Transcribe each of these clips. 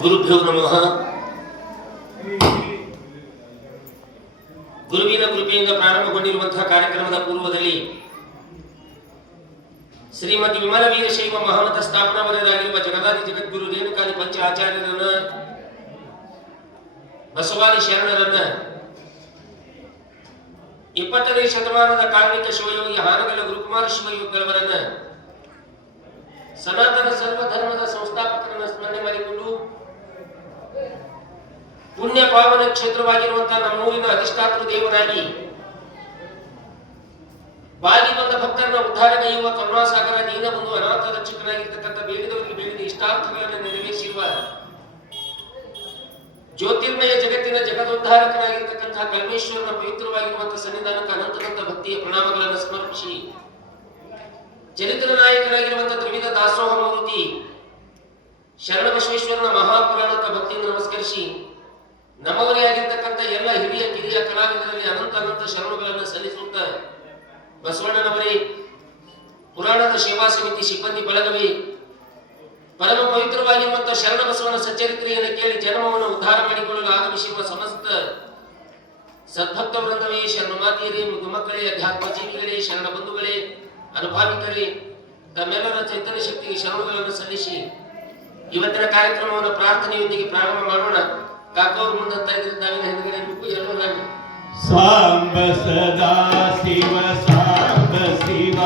ಗುರುಭ್ಯೋ ನಮಃ. ಗುರುವಿನ ಕೃಪೆಯಿಂದ ಪ್ರಾರಂಭಗೊಂಡಿರುವಂತಹ ಕಾರ್ಯಕ್ರಮದ ಪೂರ್ವದಲ್ಲಿ ಶ್ರೀಮದ್ ವಿಮಲ ವೀರಶೈವ ಮಹಾಮತ ಸ್ಥಾಪನಾವರರಾಗಿರುವ ಜಗದಾದಿ ಜಗದ್ಗುರು ರೇಣುಕಾದಿ ಪಂಚ ಆಚಾರ್ಯರನ್ನ, ಬಸವಾದಿ ಶರಣರನ್ನ, 20ನೇ ಶತಮಾನದ ಕಾರ್ಮಿಕ ಶಿವಯೋಗಿ ಹಾನಗಲ್ಲ ಗುರುಕುಮಾರ ಶಿವಯೋಗಿಗಳವರನ್ನ, ಸನಾತನ ಸರ್ವಧರ್ಮದ ಸಂಸ್ಥಾಪಕರನ್ನ ಸ್ಮರಣೆ ಮಾಡಿಕೊಂಡು ಪುಣ್ಯ ಪಾವನ ಕ್ಷೇತ್ರವಾಗಿರುವಂತಹ ನಮ್ಮೂರಿನ ಅಧಿಷ್ಠಾತೃ ದೇವರಾಗಿ ಬಾಗಿ ಬಂದ ಭಕ್ತರನ್ನ ಉದ್ಧಾರಗೈಯುವ ಕರುಣಾಸಾಗರ ದೀನಬಂಧು ಅನಾಥ ರಕ್ಷಕನಾಗಿರ್ತಕ್ಕಂಥ ಬೇಡಿದವರಿಗೆ ಬೇಡಿದ ಇಷ್ಟಾರ್ಥಗಳನ್ನು ನೆರವೇರಿಸಿರುವ ಜ್ಯೋತಿರ್ಮಯ ಜಗತ್ತಿನ ಜಗದೋದ್ಧಾರಕನಾಗಿರ್ತಕ್ಕಂತಹ ಕಲ್ಮೇಶ್ವರನ ಪವಿತ್ರವಾಗಿರುವಂತಹ ಸನ್ನಿಧಾನಕ್ಕೆ ಅನಂತದಂತ ಭಕ್ತಿಯ ಪ್ರಣಾಮಗಳನ್ನು ಸಮರ್ಪಿಸಿ, ಚರಿತ್ರ ನಾಯಕನಾಗಿರುವಂತಹ ತ್ರಿವಿಧ ದಾಸೋಹ ಮೂರ್ತಿ ಶರಣಬಸವೇಶ್ವರನ ಮಹಾಪುರಾಣಕ ಭಕ್ತಿಯಿಂದ ನಮಸ್ಕರಿಸಿ, ನಮ್ಮವರೇ ಆಗಿರ್ತಕ್ಕಂಥ ಎಲ್ಲ ಹಿರಿಯ ಕಿರಿಯ ಕಲಾವಿದರಲ್ಲಿ ಅನಂತ ಅನಂತ ಶರಣಗಳನ್ನು ಸಲ್ಲಿಸುತ್ತಾ, ಬಸವಣ್ಣನವರೇ, ಪುರಾಣದ ಸೇವಾ ಸಮಿತಿ ಸಿಬ್ಬಂದಿ ಬಳಗವೇ, ಪರಮ ಪವಿತ್ರವಾಗಿರುವಂತಹ ಶರಣ ಬಸವನ ಸಚ್ಚರಿತ್ರೆಯನ್ನು ಕೇಳಿ ಜನ್ಮವನ್ನು ಉದ್ಧಾರ ಮಾಡಿಕೊಳ್ಳಲು ಆಗಮಿಸಿರುವ ಸಮಸ್ತ ಸದ್ಭಕ್ತ ವೃಂದವೇ, ಶರಣ ಮಾತೆಯರೇ, ಮುದುಮಕ್ಕಳೇ, ಅಧ್ಯಾತ್ಮ ಜೀವಿಗಳೇ, ಶರಣ ಬಂಧುಗಳೇ, ಅನುಭಾವಿಕರೇ, ತಮ್ಮೆಲ್ಲರ ಚೈತನ್ಯ ಶಕ್ತಿಗೆ ಶರಣಗಳನ್ನು ಸಲ್ಲಿಸಿ ಇವತ್ತಿನ ಕಾರ್ಯಕ್ರಮವನ್ನು ಪ್ರಾರ್ಥನೆಯೊಂದಿಗೆ ಪ್ರಾರಂಭ ಮಾಡೋಣ. ಕಾಕೋರು ಮುಂದಂತ ಇದ್ರಿದ್ದಾವೆ ಹಿಂದ್ಗಡೆ ಎಲ್ಲೋ ನಾನು ಸಾಂಬ ಸದಾ ಶಿವ ಸಾಂಬ ಶಿವ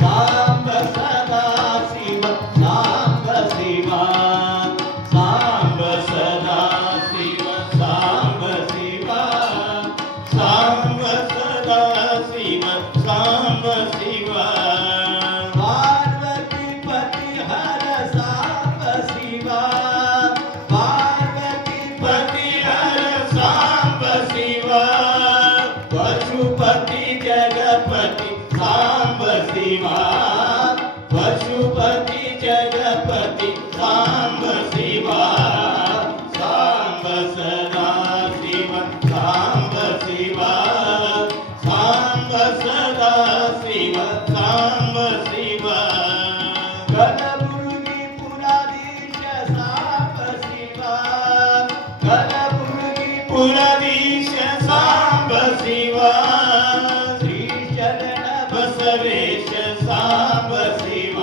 ಸಾಂಬ ಸದಾ ಶಿವ ಸಾಂಬ ಶಿವ ಸಾಂಬ ಸದಾ ಶಿವ ಸಾಂಬ ಶಿವ ಸಾಂಬ ಸದಾ ಶಿವ ಸಾಂಬ ಶಿವ ಪಾರ್ವತಿ ಪತಿ ಹರ ಸಾಂಬ ಶಿವ ಪಾರ್ವತಿ ಪತಿ ಹರ ಸಾಂಬ ಶಿವ ಪಶುಪತಿ ಜಗಪತಿ ಸಾಂಬ ಶಿವ ಪಶುಪತಿ ಜಗಪತಿ ಸಾಂಬ ಶಿವ ಸಾಂಬ ಸದಾ ಶಿವ ಸಾಂಬ ಶಿವ ಸಾಂಬ ಸದಾ ಶಿವ ಸಾಂಬ ಶಿವ ಕಲಬುರ್ಗಿ ಪುರಾಧೀಶ ಸಾಂಬ ಶಿವ ಕಲಬುರ್ಗಿ ಪುರಾಧೀಶ ಸಾಂಬ ಶಿವ ಶ್ರೀ ಶರಣ ಬಸವೇಶ ಸಾಂಬ ಶಿವ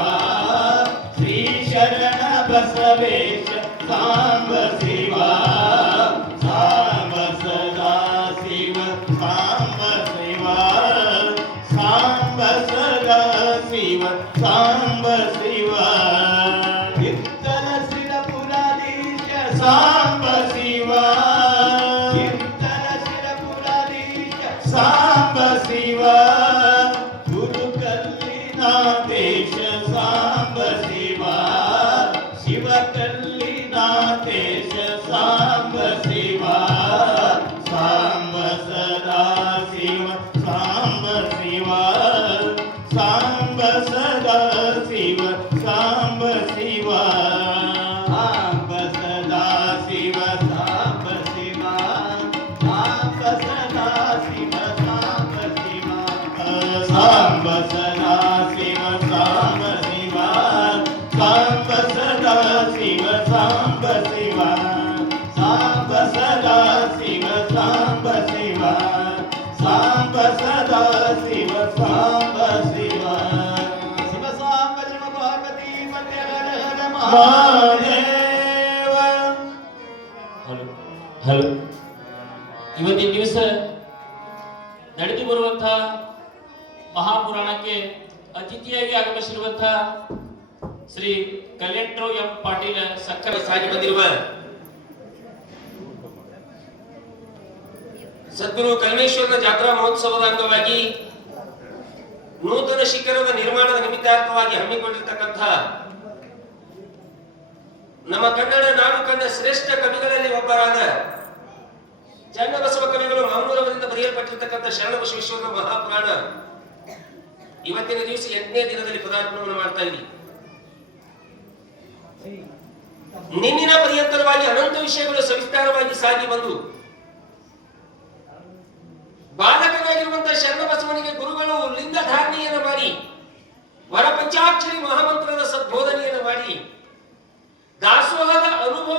ಶ್ರೀ ಶರಣ ಬಸವೇಶ ಸಾಂಬ ಶಿವ ಸಾಂಬ ಸದಾ ಶಿವ ಸಾಂಬ ಶಿವ ಸಾಂಬ ಸದಾ ಶಿವ ಸಾಂಬ ಶಿವ ಇತ್ತಲ ಶಿರಪುರಾಧೀಶ ಸಾಂಬ ಶಿವ ಇತ್ತಲ ಶಿರಪುರಾಧೀಶ ಸಾಂಬ ಶಿವ ಗುರು ಕಲ್ಲಿನಾಥೇಶ ಸಾಂಬ ಶಿವ ಶಿವ ಕಲ್ಲಿನಾಥೇಶ ಸಾಂಬ ಶಿವ ಸಾಂಬ ಸದಾ ಶಿವ ಸಾಂಬ ಶಿವ ಸಾಂಬ ಸದಾ ಶಿವ ಸಾಂಬ ಶಿವ ಸಾಂಬ ಸದಾ ಶಿವ ಸಾಂಬ ಶಿವ ಸಾಂಬ ಸದಾ ಶಿವ ಸಾಂಬ ಶಿವ ಸಾಂಬ ಸದಾ ಶಿವ ಸಾಂಬ ಶಿವ ಸಾಂಬ ಸದಾ ಶಿವ ಸಾಂಬ ಶಿವ ಸಾಂಬ ಸದಾ ಶಿವ ಸಾಂಬ ಶಿವ ಸಾಂಬ ಸದಾ ಶಿವ ಸಾಂಬ ಶಿವ ಶಿವ ಸಾಂಬ ಶಿವ ಪಾರ್ವತಿ ಮಧ್ಯ ಹರ ಹರ ಮಹಾದೇವ. ಹಲೋ ಹಲೋ ಇವತ್ತಿನ ದಿವಸ ನಡೆದು ಬರುವಂತಹ ಮಹಾಪುರಾಣಕ್ಕೆ ಅತಿಥಿಯಾಗಿ ಆಗಮಿಸಿರುವಂತಹ ಶ್ರೀ ಕಲೆಕ್ಟರ್ ಎಂ ಪಾಟೀಲ ಸಕ್ಕರೆ ಸಾಗಿ ಬಂದಿರುವ ಸದ್ಗುರು ಕಲ್ಮೇಶ್ವರನ ಜಾತ್ರಾ ಮಹೋತ್ಸವದ ಅಂಗವಾಗಿ ನೂತನ ಶಿಖರದ ನಿರ್ಮಾಣದ ನಿಮಿತ್ತಾರ್ಥವಾಗಿ ಹಮ್ಮಿಕೊಂಡಿರ್ತಕ್ಕಂಥ ನಮ್ಮ ಕನ್ನಡ ನಾಡು ಕಂಡ ಶ್ರೇಷ್ಠ ಕವಿಗಳಲ್ಲಿ ಒಬ್ಬರಾದ ಚನ್ನಬಸವ ಕವಿಗಳು ಮಾಮೂಲವರಿಂದ ಬರೆಯಲ್ಪಟ್ಟಿರ್ತಕ್ಕಂಥ ಶರಣಬಸವೇಶ್ವರನ ಮಹಾಪುರಾಣ ಇವತ್ತಿನ ದಿವಸ 8ನೇ ದಿನದಲ್ಲಿ ಪದಾರ್ಪಣೆಯನ್ನು ಮಾಡ್ತಾ ಇದ್ದೀವಿ. ನಿನ್ನಿನ ಪರ್ಯಂತರವಾಗಿ ಅನಂತ ವಿಷಯಗಳು ಸವಿಸ್ತಾರವಾಗಿ ಸಾಗಿ ಬಂದು ಬಾಲಕನಾಗಿರುವಂತಹ ಶರಣಬಸವನಿಗೆ ಗುರುಗಳು ಲಿಂಗ ಧಾರಣೆಯನ್ನು ಮಾಡಿ ವರ ಪಂಚಾಕ್ಷರಿ ಮಹಾಮಂತ್ರದ ಸದ್ಬೋಧನೆಯನ್ನು ಮಾಡಿ ದಾಸೋಹದ ಅನುಭವ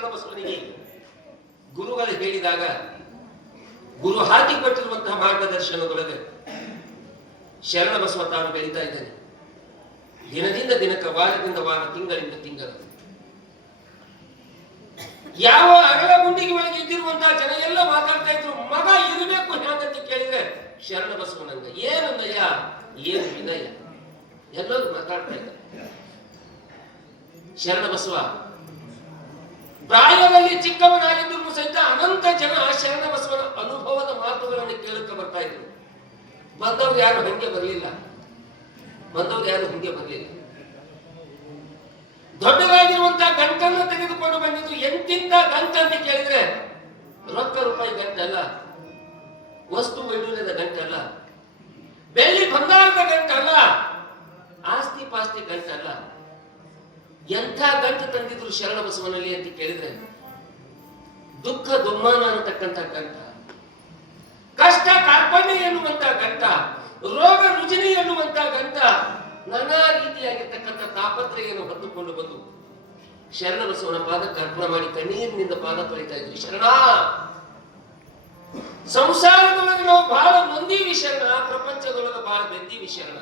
ಶರಣಬಸವನಿಗೆ ಗುರುಗಳು ಹೇಳಿದಾಗ ಗುರು ಹಾಕಿಕೊಟ್ಟಿರುವಂತಹ ಮಾರ್ಗದರ್ಶನದೊಳಗೆ ಶರಣಬಸವ ತಾನು ಬೆಳೀತಾ ಇದ್ದಾನೆ. ದಿನದಿಂದ ದಿನಕ್ಕೆ, ವಾರದಿಂದ ವಾರ, ತಿಂಗಳಿಂದ ತಿಂಗಳ. ಯಾವ ಅಗಲ ಗುಂಡಿಗೆ ಒಳಗೆ ಇದ್ದಿರುವಂತಹ ಜನ ಎಲ್ಲ ಮಾತಾಡ್ತಾ ಇದ್ರು, ಮಗ ಇರಬೇಕು ಹೇಗಂತ ಕೇಳಿದ್ರೆ ಶರಣಬಸವನಂಗ ಏನು ನಯ, ಏನು ವಿನಯ, ಎಲ್ಲರೂ ಮಾತಾಡ್ತಾ ಇದ್ದಾರೆ. ಶರಣಬಸವ ಪ್ರಾಯದಲ್ಲಿ ಚಿಕ್ಕವನಾಗಿದ್ದರೂ ಸಹಿತ ಅನಂತ ಜನ ಶರಣಬಸವನ ಅನುಭವದ ಮಾತುಗಳನ್ನು ಕೇಳಕ್ಕೆ ಬರ್ತಾ ಇದ್ರು. ಬಂದವ್ರು ಯಾರು ಹಂಗೆ ಬರಲಿಲ್ಲ. ದೊಡ್ಡದಾಗಿರುವಂತಹ ಗಂಟನ್ನು ತೆಗೆದುಕೊಂಡು ಬಂದಿದ್ದು. ಎಂತಿಂತ ಗಂಟ ಅಂತ ಕೇಳಿದ್ರೆ ರೊಕ್ಕ ರೂಪಾಯಿ ಗಂಟಲ್ಲ, ವಸ್ತು ವೈಡೂರ್ಯದ ಗಂಟಲ್ಲ, ಬೆಳ್ಳಿ ಬಂಗಾರದ ಗಂಟಲ್ಲ, ಆಸ್ತಿ ಪಾಸ್ತಿ ಗಂಟಲ್ಲ. ಎಂಥ ಗಂಟು ತಂದಿದ್ರು ಶರಣಬಸವನಲ್ಲಿ ಅಂತ ಕೇಳಿದ್ರೆ ದುಃಖ ದುಮ್ಮಾನ ಅನ್ನತಕ್ಕಂಥ ಗಂಟ, ಕಷ್ಟ ಕಾರ್ಪಣ್ಯ ಎನ್ನುವಂತ ಗಂಟ, ರೋಗ ರುಜಿನಿ ಎನ್ನುವಂತ ಗಂಟ, ನಾನಾ ರೀತಿಯಾಗಿರ್ತಕ್ಕಂಥ ತಾಪತ್ರಯನ್ನು ಹೊತ್ತುಕೊಂಡು ಬಂದು ಶರಣಬಸವನ ಪಾದಕ್ಕೆ ಅರ್ಪಣೆ ಮಾಡಿ ಕಣ್ಣೀರಿನಿಂದ ಪಾದ ತೊಳಿತಾ ಇದ್ವಿ. ಶರಣ, ಸಂಸಾರದೊಳಗೆ ನಾವು ಬಹಳ ನೊಂದೀವಿ ಶರಣ, ಪ್ರಪಂಚದೊಳಗೆ ಬಹಳ ಬೆಂದೀವಿ ಶರಣ,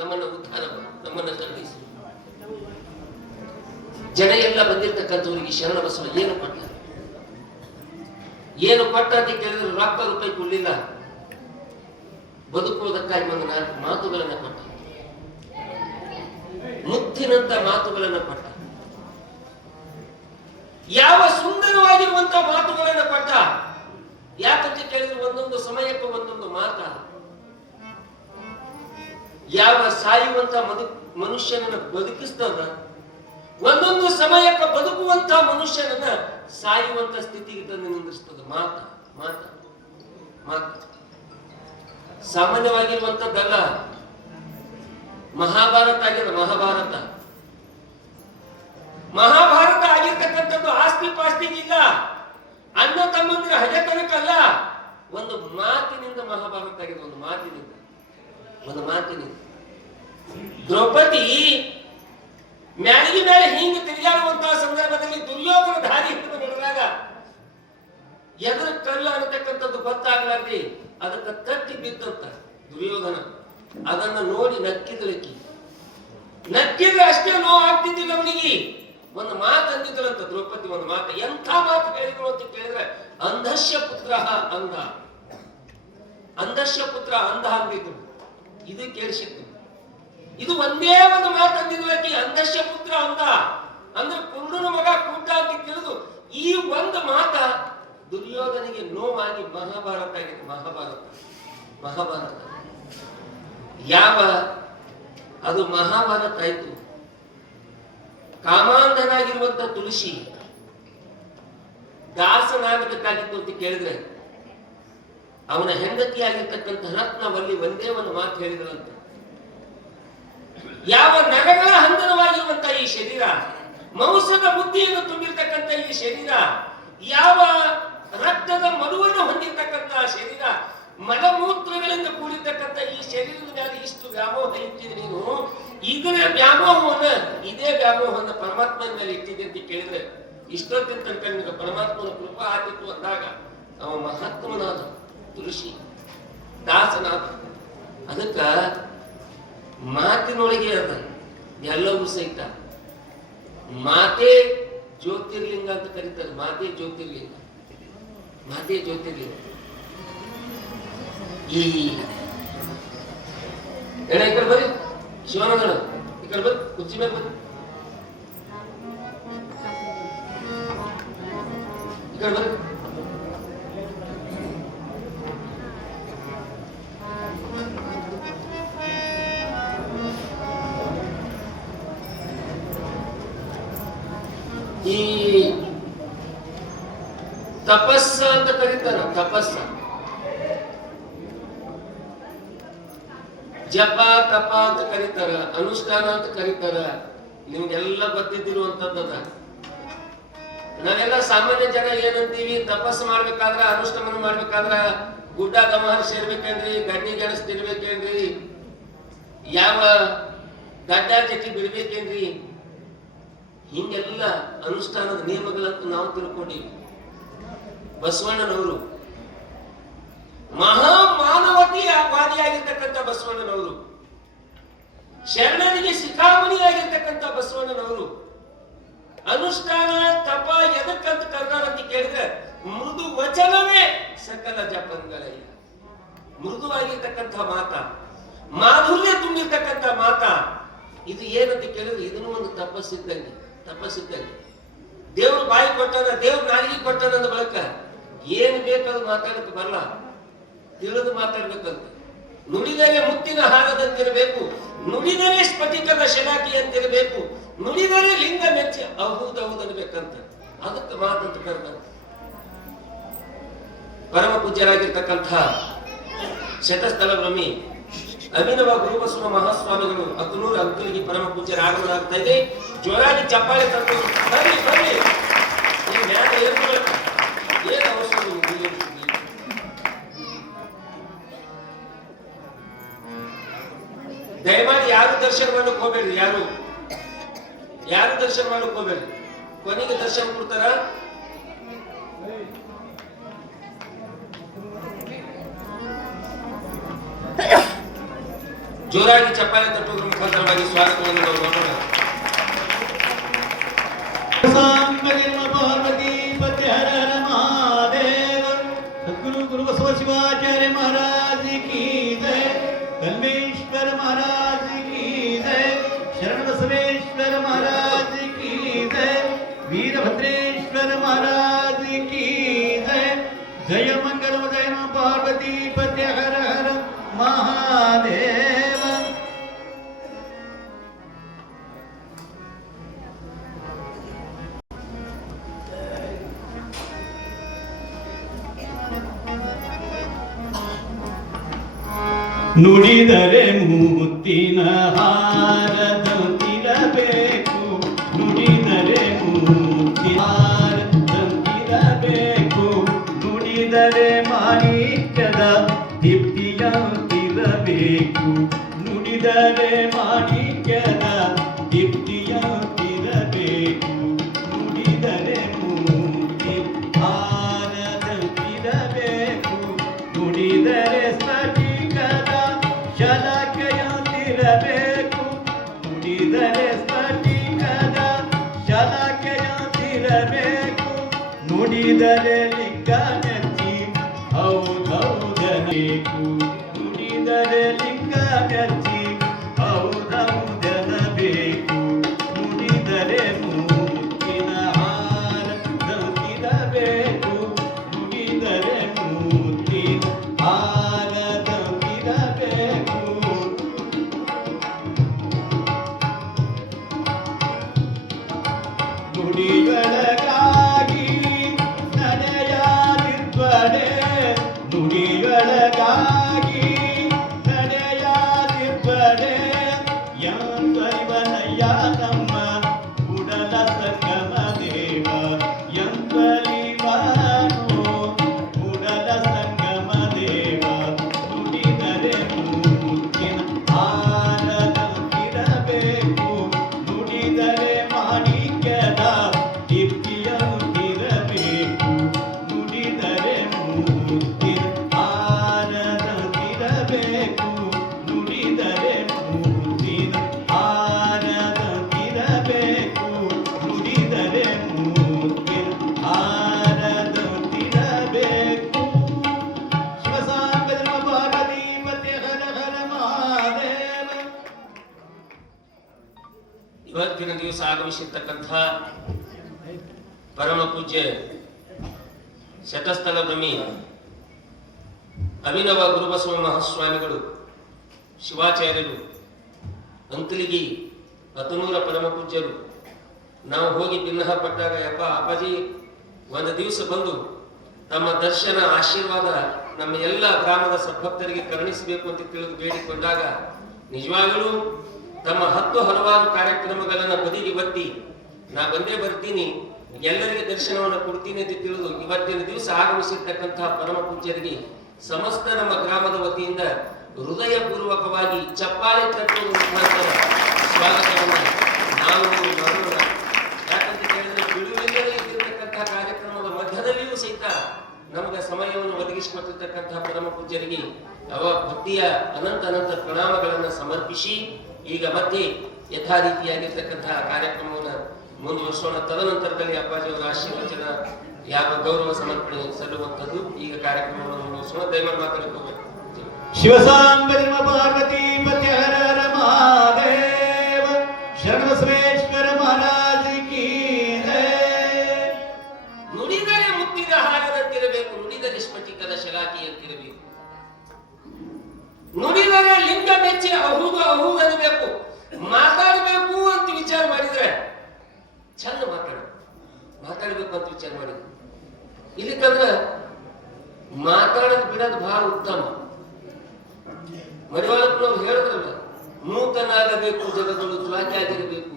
ನಮ್ಮನ್ನು ಉದ್ಧಾರ ಮಾಡು, ನಮ್ಮನ್ನು ಕರುಣಿಸು. ಜನ ಎಲ್ಲ ಬಂದಿರ್ತಕ್ಕಂಥವರಿಗೆ ಶರಣಬಸವ ಏನು ಕೊಟ್ಟ ಅಂತ ಕೇಳಿದ್ರೆ ರೊಕ್ಕ ರೂಪಾಯಿ ಕೊಡ್ಲಿಲ್ಲ, ಬದುಕುವುದಕ್ಕಾಗಿ ಒಂದು 4 ಮಾತುಗಳನ್ನ ಕೊಟ್ಟ, ಮುತ್ತಿನಂತ ಮಾತುಗಳನ್ನ ಕೊಟ್ಟ. ಯಾವ ಸುಂದರವಾಗಿರುವಂತಹ ಮಾತುಗಳನ್ನ ಕೊಟ್ಟ. ಯಾಕಂತ ಕೇಳಿದ್ರೆ ಒಂದೊಂದು ಸಮಯಕ್ಕೆ ಒಂದೊಂದು ಮಾತ. ಯಾವ ಸಾಯುವಂತ ಮನುಷ್ಯನನ್ನ ಬದುಕಿಸ್ತದ, ಒಂದೊಂದು ಸಮಯಕ್ಕೆ ಬದುಕುವಂತ ಮನುಷ್ಯನನ್ನ ಸಾಯುವಂತ ಸ್ಥಿತಿಗೆ ತಂದು ನಿಂದಿಸ್ತದ. ಮಾತ ಮಾತ ಮಾತ ಸಾಮಾನ್ಯವಾಗಿರುವಂತದ್ದಲ್ಲ. ಮಹಾಭಾರತ ಆಗಿದೆ. ಮಹಾಭಾರತ ಆಗಿರ್ತಕ್ಕಂಥದ್ದು ಆಸ್ತಿ ಪಾಸ್ತಿಗಿಲ್ಲ, ಅಣ್ಣ ತಮ್ಮಂದಿರ ಹಗೆತನಕ್ಕಲ್ಲ. ಒಂದು ಮಾತಿನಿಂದ ಮಹಾಭಾರತ ಆಗಿದೆ. ಒಂದು ಮಾತಿನಿಂದ ದ್ರೌಪದಿ ಮ್ಯಾಲಿಗೆ ಮೇಲೆ ಹಿಂಗೆ ತಿರುಗಾಡುವಂತಹ ಸಂದರ್ಭದಲ್ಲಿ ದುರ್ಯೋಧನ ದಾರಿ ಹಿಡಿದು ನಡೆದಾಗ ಎದುರ ಕಲ್ಲ ಅನ್ನತಕ್ಕಂಥದ್ದು ಗೊತ್ತಾಗಲಾರ್ದೆ ಅದಕ್ಕೆ ತಟ್ಟಿ ಬಿದ್ದಂತ ದುರ್ಯೋಧನ ಅದನ್ನ ನೋಡಿ ನಕ್ಕಿದ್ರೆ ಅಷ್ಟೇ ನೋವು ಆಗ್ತಿದ್ದಿಲ್ಲ ಅವನಿಗೆ. ಒಂದು ಮಾತು ಅಂದಿದ್ದಳಂತ ದ್ರೌಪದಿ. ಒಂದು ಮಾತು, ಎಂಥ ಮಾತು ಹೇಳಿದ್ರು ಅಂತ ಕೇಳಿದ್ರೆ ಅಂಧಸ್ಯ ಪುತ್ರ ಅಂಧ ಅಂದಿದ್ರು. ಇದು ಕೇಳಿಸಿತ್ತು. ಇದು ಒಂದೇ ಒಂದು ಮಾತು ಅಂದಿದ್ಲಕ್ಕೆ, ಅಂಧಸ್ಯ ಪುತ್ರ ಅಂಧ ಅಂದ್ರೆ ಕುರುಡನ ಮಗ ಕುಂಟ ಅಂತ ತಿಳಿದು ಈ ಒಂದು ಮಾತ ದುರ್ಯೋಧನಿಗೆ ನೋವಾಗಿ ಮಹಾಭಾರತ ಆಗಿದೆ. ಮಹಾಭಾರತ ಯಾವ ಅದು ಮಹಾಭಾರತ ಆಯ್ತು. ಕಾಮಾಂಧನಾಗಿರುವಂತ ತುಳಸಿ ದಾಸನಾಗಬೇಕಾಗಿತ್ತು ಅಂತ ಕೇಳಿದ್ರೆ ಅವನ ಹೆಂಡತಿಯಾಗಿರ್ತಕ್ಕಂಥ ರತ್ನವಲ್ಲಿ ಒಂದೇ ಒಂದು ಮಾತು ಹೇಳಿದ್ರಂತ. ಯಾವ ನರಗಳ ಹಂದನವಾಗಿರುವಂತ ಈ ಶರೀರ, ಮಾಂಸದ ಬುದ್ಧಿಯನ್ನು ತುಂಬಿರ್ತಕ್ಕಂಥ ಈ ಶರೀರ, ಯಾವ ರಕ್ತದ ಮಡುವನ್ನು ಹೊಂದಿರತಕ್ಕಂತಹ ಶರೀರ, ಮಲಮೂತ್ರಗಳಿಂದ ಕೂಡಿರ್ತಕ್ಕಂಥ ಈ ಶರೀರದ ಮೇಲೆ ಇಷ್ಟು ವ್ಯಾಮೋಹ ಇಟ್ಟಿದ್ರೆ ನೀನು ಇದರ ಇದೇ ವ್ಯಾಮೋಹವನ್ನು ಪರಮಾತ್ಮನ ಮೇಲೆ ಇಟ್ಟಿದೆ ಅಂತ ಕೇಳಿದ್ರೆ ಇಷ್ಟೊತ್ತಿನ ತನಕ ನಿಮಗೆ ಪರಮಾತ್ಮನ ಕೃಪಾ ಆತಿತ್ತು ಅಂದಾಗ ಅವ ಮಹಾತ್ಮನಾದ ತುಳಸಿ ದಾಸನಾದ. ಅದಕ್ಕ ಮಾತಿನೊಳಗೆ ಅದ ಎಲ್ಲವೂ ಸಹಿತ. ಮಾತೇ ಜ್ಯೋತಿರ್ಲಿಂಗ ಅಂತ ಕರೀತಾರೆ. ಮಾತೇ ಜ್ಯೋತಿರ್ಲಿಂಗ. ಈ ಎಣ ಈ ಕಡೆ ಬರ್ರಿ, ಶಿವಾನಂದನ ಈ ಕಡೆ ಬರ್ರಿ, ಕುರ್ಚಿ ಮೇಲೆ ಬರ್ರಿ, ಈ ಕಡೆ ಬರ್ರಿ. ಈ ತಪಸ್ಸ ಅಂತ ಕರೀತಾರ. ತಪಸ್ಸ, ಜಪ ತಪ ಅಂತ ಕರೀತಾರ, ಅನುಷ್ಠಾನ ಅಂತ ಕರೀತಾರ. ನಿಮ್ಗೆಲ್ಲ ಗೊತ್ತಿದ್ದಿರುವಂತದ್ದದ. ನಾವೆಲ್ಲ ಸಾಮಾನ್ಯ ಜನ ಏನಂತೀವಿ, ತಪಸ್ಸು ಮಾಡ್ಬೇಕಾದ್ರ ಅನುಷ್ಠಾನ ಮಾಡ್ಬೇಕಾದ್ರ ಗುಡ್ಡ ಗಮನ ಸೇರ್ಬೇಕೇನ್ರಿ, ಗಡ್ಡಿ ಗೆಣಸ್ ತಿನ್ಬೇಕೇನ್ರಿ, ಯಾವ ಗಡ್ಡ ಚಟ್ಟಿ ಬಿಡ್ಬೇಕೇನ್ರಿ, ಹಿಂಗೆಲ್ಲ ಅನುಷ್ಠಾನದ ನಿಯಮಗಳಂತೂ ನಾವು ತಿಳ್ಕೊಂಡಿವಿ. ಬಸವಣ್ಣನವರು ಮಹಾ ಮಾನವತೆಯ ವಾದಿಯಾಗಿರ್ತಕ್ಕಂಥ ಬಸವಣ್ಣನವರು, ಶರಣರಿಗೆ ಶಿಖಾಮಣಿಯಾಗಿರ್ತಕ್ಕಂಥ ಬಸವಣ್ಣನವರು ಅನುಷ್ಠಾನ ತಪ ಎದಕ್ಕಂತ ಕರ್ನಾರಂತ ಕೇಳಿದ್ರೆ ಮೃದು ವಚನವೇ ಸಕಲ ಜಪಂಗಳಯ್ಯ. ಮೃದುವಾಗಿರ್ತಕ್ಕಂಥ ಮಾತ, ಮಾಧುರ್ಯ ತುಂಬಿರ್ತಕ್ಕಂಥ ಮಾತ, ಇದು ಏನಂತ ಕೇಳಿದ್ರೆ ಇದನ್ನು ಒಂದು ತಪಸ್ಸಿದ್ದಂಗೆ. ದೇವ್ರು ಬಾಯಿ ಕೊಟ್ಟಾನ, ದೇವ್ರು ನಾಲಿಗೆ ಕೊಟ್ಟಾನ ಅಂದ ಬಳಕ ಏನ್ ಬೇಕಾದ್ರೂ ಮಾತಾಡಕ್ಕೆ ಬರಲ್ಲ, ತಿಳಿದು ಮಾತಾಡ್ಬೇಕಂತ. ನುಡಿದರೆ ಮುತ್ತಿನ ಹಾರದಂತಿರಬೇಕು, ನುಡಿದರೆ ಸ್ಫಟಿಕದ ಶಲಾಕಿ ಅಂತಿರಬೇಕು, ನುಡಿದರೆ ಲಿಂಗ ಮೆಚ್ಚಿ ಹೌದೌದು ಅನ್ಬೇಕಂತ. ಅದಕ್ಕೆ ಮಾತಂತ ಕರೆದ ಪರಮ ಪೂಜ್ಯರಾಗಿರ್ತಕ್ಕಂಥ ಶತಸ್ಥಲ ಬ್ರಹ್ಮಿ ಅಭಿನವ ಗುರುಬಸವ ಮಹಾಸ್ವಾಮಿಗಳು ಅಕ್ನೂರು ಅಂಕಲಿಗೆ ಪರಮ ಪೂಜ್ಯರ ಆಗಮನ ಇದೆ. ಜೋರಾಗಿ ಚಪ್ಪಾಳೆ ತಟ್ಟು ಬರ್ರಿ. ಈ ಮ್ಯಾಲ ಏನು ಅವಶ್ಯ ದಯಮಾಡಿ ಯಾರು ದರ್ಶನ ಮಾಡಕ್ ಹೋಗ್ಬೇಡ್ರಿ, ಯಾರು ದರ್ಶನ ಮಾಡಕ್ ಹೋಗ್ಬೇಡ್ರಿ. ಕೊನೆಗೆ ದರ್ಶನ ಕೊಡ್ತಾರ. ಜೋರಾಗಿ ಚಪ್ಪಾಳೆ ತಟ್ಟುವುದರ ಮುಖಾಂತರವಾಗಿ ಸ್ವಾಗತವನ್ನು ನಾವು ನೋಡೋಣ. सद्गुरु गुरु बसव शिवाचार्य महाराज की जय, कल्मेश्वर महाराज की जय, शरण बसवेश्वर महाराज की जय, वीरभद्रेश्वर महाराज की जय. जय मंगल जय नमः पार्वती पते हर हर महादेव. ನುಡಿದರೆ ಮುತ್ತಿನ ಹಾರದಂತಿರಬೇಕು, ನುಡಿದರೆ ಮುತ್ತಿನ ಹಾರದಂತಿರಬೇಕು, ನುಡಿದರೆ ಮಾಣಿಕ್ಯದ ದೀಪ್ತಿಯಂತಿರಬೇಕು, ನುಡಿದರೆ ಮಾಣಿಕ್ಯದ ದೀಪ್ತಿಯಂತಿರಬೇಕು, ನುಡಿದರೆ ಮುತ್ತಿ ಹಾರದಂತಿರಬೇಕು, ನುಡಿದರೆ ಶಲಾಕೆಯಂತಿರಬೇಕು, ನುಡಿದರೆ ಸ್ಫಟಿಕದ ಶಲಾಕೆಯಂತಿರಬೇಕು, ನುಡಿದರೆ ಲಿಂಗ ಮೆಚ್ಚಿ ಹೌದೌದಬೇಕು, ನುಡಿದರೆ ಲಿಂಗ ಮೆಚ್ಚಿ ಹೌದೌದಬೇಕು, ನುಡಿದರೆ ಮುತ್ತಿನ ಹಾರದಂತಿರಬೇಕು, ನುಡಿದರೆ ಮುತ್ತಿನ ಹಾರದಂತಿರಬೇಕು. ನುಡಿಯೊಳಗಾಗಿ ನಡೆಯಾದಿರ್ಪಡೆ, ನುಡಿಯೊಳಗಾಗಿ ನಡೆಯಾದಿರ್ಪಡೆ, ಯಂತ್ವಲಿವನಯ್ಯ ನಮ್ಮ ಕುಡಲ ಸಂಗಮ ದೇವ, ಯಂತ್ವಲಿವನು ಕುಡಲ ಸಂಗಮ ದೇವ, ನುಡಿದರೆ ಮುತ್ತಿನ ಹಾರದಂತಿರಬೇಕು, ನುಡಿದರೆ ಮಾಣಿಕ್ಯದ ದೀಪ್ತಿಯಂತಿರಬೇಕು, ನುಡಿದರೆ ಮುತ್ತಿನ ಹಾರದಂತಿರಬೇಕು, ನುಡಿದರೆ ಮುತ್ತಿನ ಹಾರದಂತಿರಬೇಕು, ನುಡಿದರೆ ಮುತ್ತಿನ ಹಾರದಂತಿರಬೇಕು. ಶಿವಸಾಂಗದ ಪಾರ್ವತಿ ಪತೆ ಹರ ಹರ ಮಹಾದೇವ. ಇವತ್ತಿನ ದಿವಸ ಆಗಮಿಸಿರ್ತಕ್ಕಂಥ ಪರಮ ಪೂಜ್ಯ ಶತಸ್ಥಲ ಬ್ರಹ್ಮಿ ಅಭಿನವ ಗುರುಬಸವ ಮಹಾಸ್ವಾಮಿಗಳು, ಶಿವಾಚಾರ್ಯರು, ಅಂಕಲಿಗಿ ಅತನೂರ ಪರಮ ಪೂಜ್ಯರು. ನಾವು ಹೋಗಿ ಭಿನ್ನಹ ಪಟ್ಟಾಗ ಯಪ್ಪ ಅಪ್ಪಾಜಿ ಒಂದು ದಿವಸ ಬಂದು ತಮ್ಮ ದರ್ಶನ ಆಶೀರ್ವಾದ ನಮ್ಮ ಎಲ್ಲ ಗ್ರಾಮದ ಸದ್ಭಕ್ತರಿಗೆ ಕರುಣಿಸಬೇಕು ಅಂತ ತಿಳಿದು ಬೇಡಿಕೊಂಡಾಗ ನಿಜವಾಗಲೂ ತಮ್ಮ 10 ಹಲವಾರು ಕಾರ್ಯಕ್ರಮಗಳನ್ನು ಬದಿಗೆ ಒತ್ತಿ ನಾ ಬಂದೇ ಬರ್ತೀನಿ, ಎಲ್ಲರಿಗೆ ದರ್ಶನವನ್ನು ಕೊಡ್ತೀನಿ ಅಂತ ತಿಳಿದು ಇವತ್ತಿನ ದಿವಸ ಆಗಮಿಸಿರ್ತಕ್ಕಂತಹ ಪರಮ ಪೂಜ್ಯರಿಗೆ ಸಮಸ್ತ ನಮ್ಮ ಗ್ರಾಮದ ವತಿಯಿಂದ ಹೃದಯ ಪೂರ್ವಕವಾಗಿ ಚಪ್ಪಾಳೆ ತಟ್ಟುವ ಮುಖಾಂತರ ಸ್ವಾಗತವನ್ನು ನಾವು ಮಾಡೋಣ. ಒದಗಿಸಿಕೊಟ್ಟಿರ್ತಕ್ಕಂತಹ ಪರಮ ಪೂಜ್ಯರಿಗೆ ಅವ ಭಕ್ತಿಯ ಅನಂತ ಅನಂತ ಪ್ರಣಾಮಗಳನ್ನು ಸಮರ್ಪಿಸಿ ಈಗ ಮತ್ತೆ ಯಥಾ ರೀತಿಯಾಗಿರ್ತಕ್ಕಂತಹ ಕಾರ್ಯಕ್ರಮವನ್ನು ಮುಂದುವರಿಸೋಣ. ತದನಂತರದಲ್ಲಿ ಅಪ್ಪಾಜಿಯವರ ಆಶೀರ್ವಚನ ಯಾವ ಗೌರವ ಸಮರ್ಪಣೆ ಸಲ್ಲುವಂಥದ್ದು. ಈಗ ಕಾರ್ಯಕ್ರಮವನ್ನು ಮುಂದುವರಿಸೋಣ. ದಯಮಾಡಿ ಮಾತಾಡ್ಕೋಬೇಕು. ಶಿವಸಾಂಬ ಜನ್ಮ ಪಾರ್ವತಿ ಪತಿ ಹರ ಹರ ಮಹಾದೇವ ಶರಣ ಬಸವೇಶ್ವರ ಮಹಾರಾಜ ಕೀ ಜೈ. ನುಡಿದರೆ ಮುತ್ತಿನ ಹಾರದಂತಿರಬೇಕು, ನುಡಿದರೆ ಸ್ಫಟಿಕದ ಶಲಾಕಿಯಂತಿರಬೇಕು, ನುಡಿದರೆ ಲಿಂಗ ಮೆಚ್ಚಿ ಅಹುದು ಅಹುದು ಅನ್ನಬೇಕು, ಮಾತಾಡಬೇಕು ಅಂತ ವಿಚಾರ ಮಾಡಿದ್ರೆ ಚಂದ ಮಾತಾಡಬೇಕು ಅಂತ ವಿಚಾರ ಮಾಡಿದ್ರೆ ಇಲ್ಲಿಕಂದ್ರ ಮಾತಾಡೋದು ಬಿಡೋದು ಬಹಳ ಉತ್ತಮ. ಮಡಿವಾಳಪ್ಪನವ್ರು ಹೇಳಿದ್ರಲ್ಲ, ನೂತನಾಗಬೇಕು ಜಗದೊಳು ಜ್ವಾಕ್ಯಾಗಿರಬೇಕು,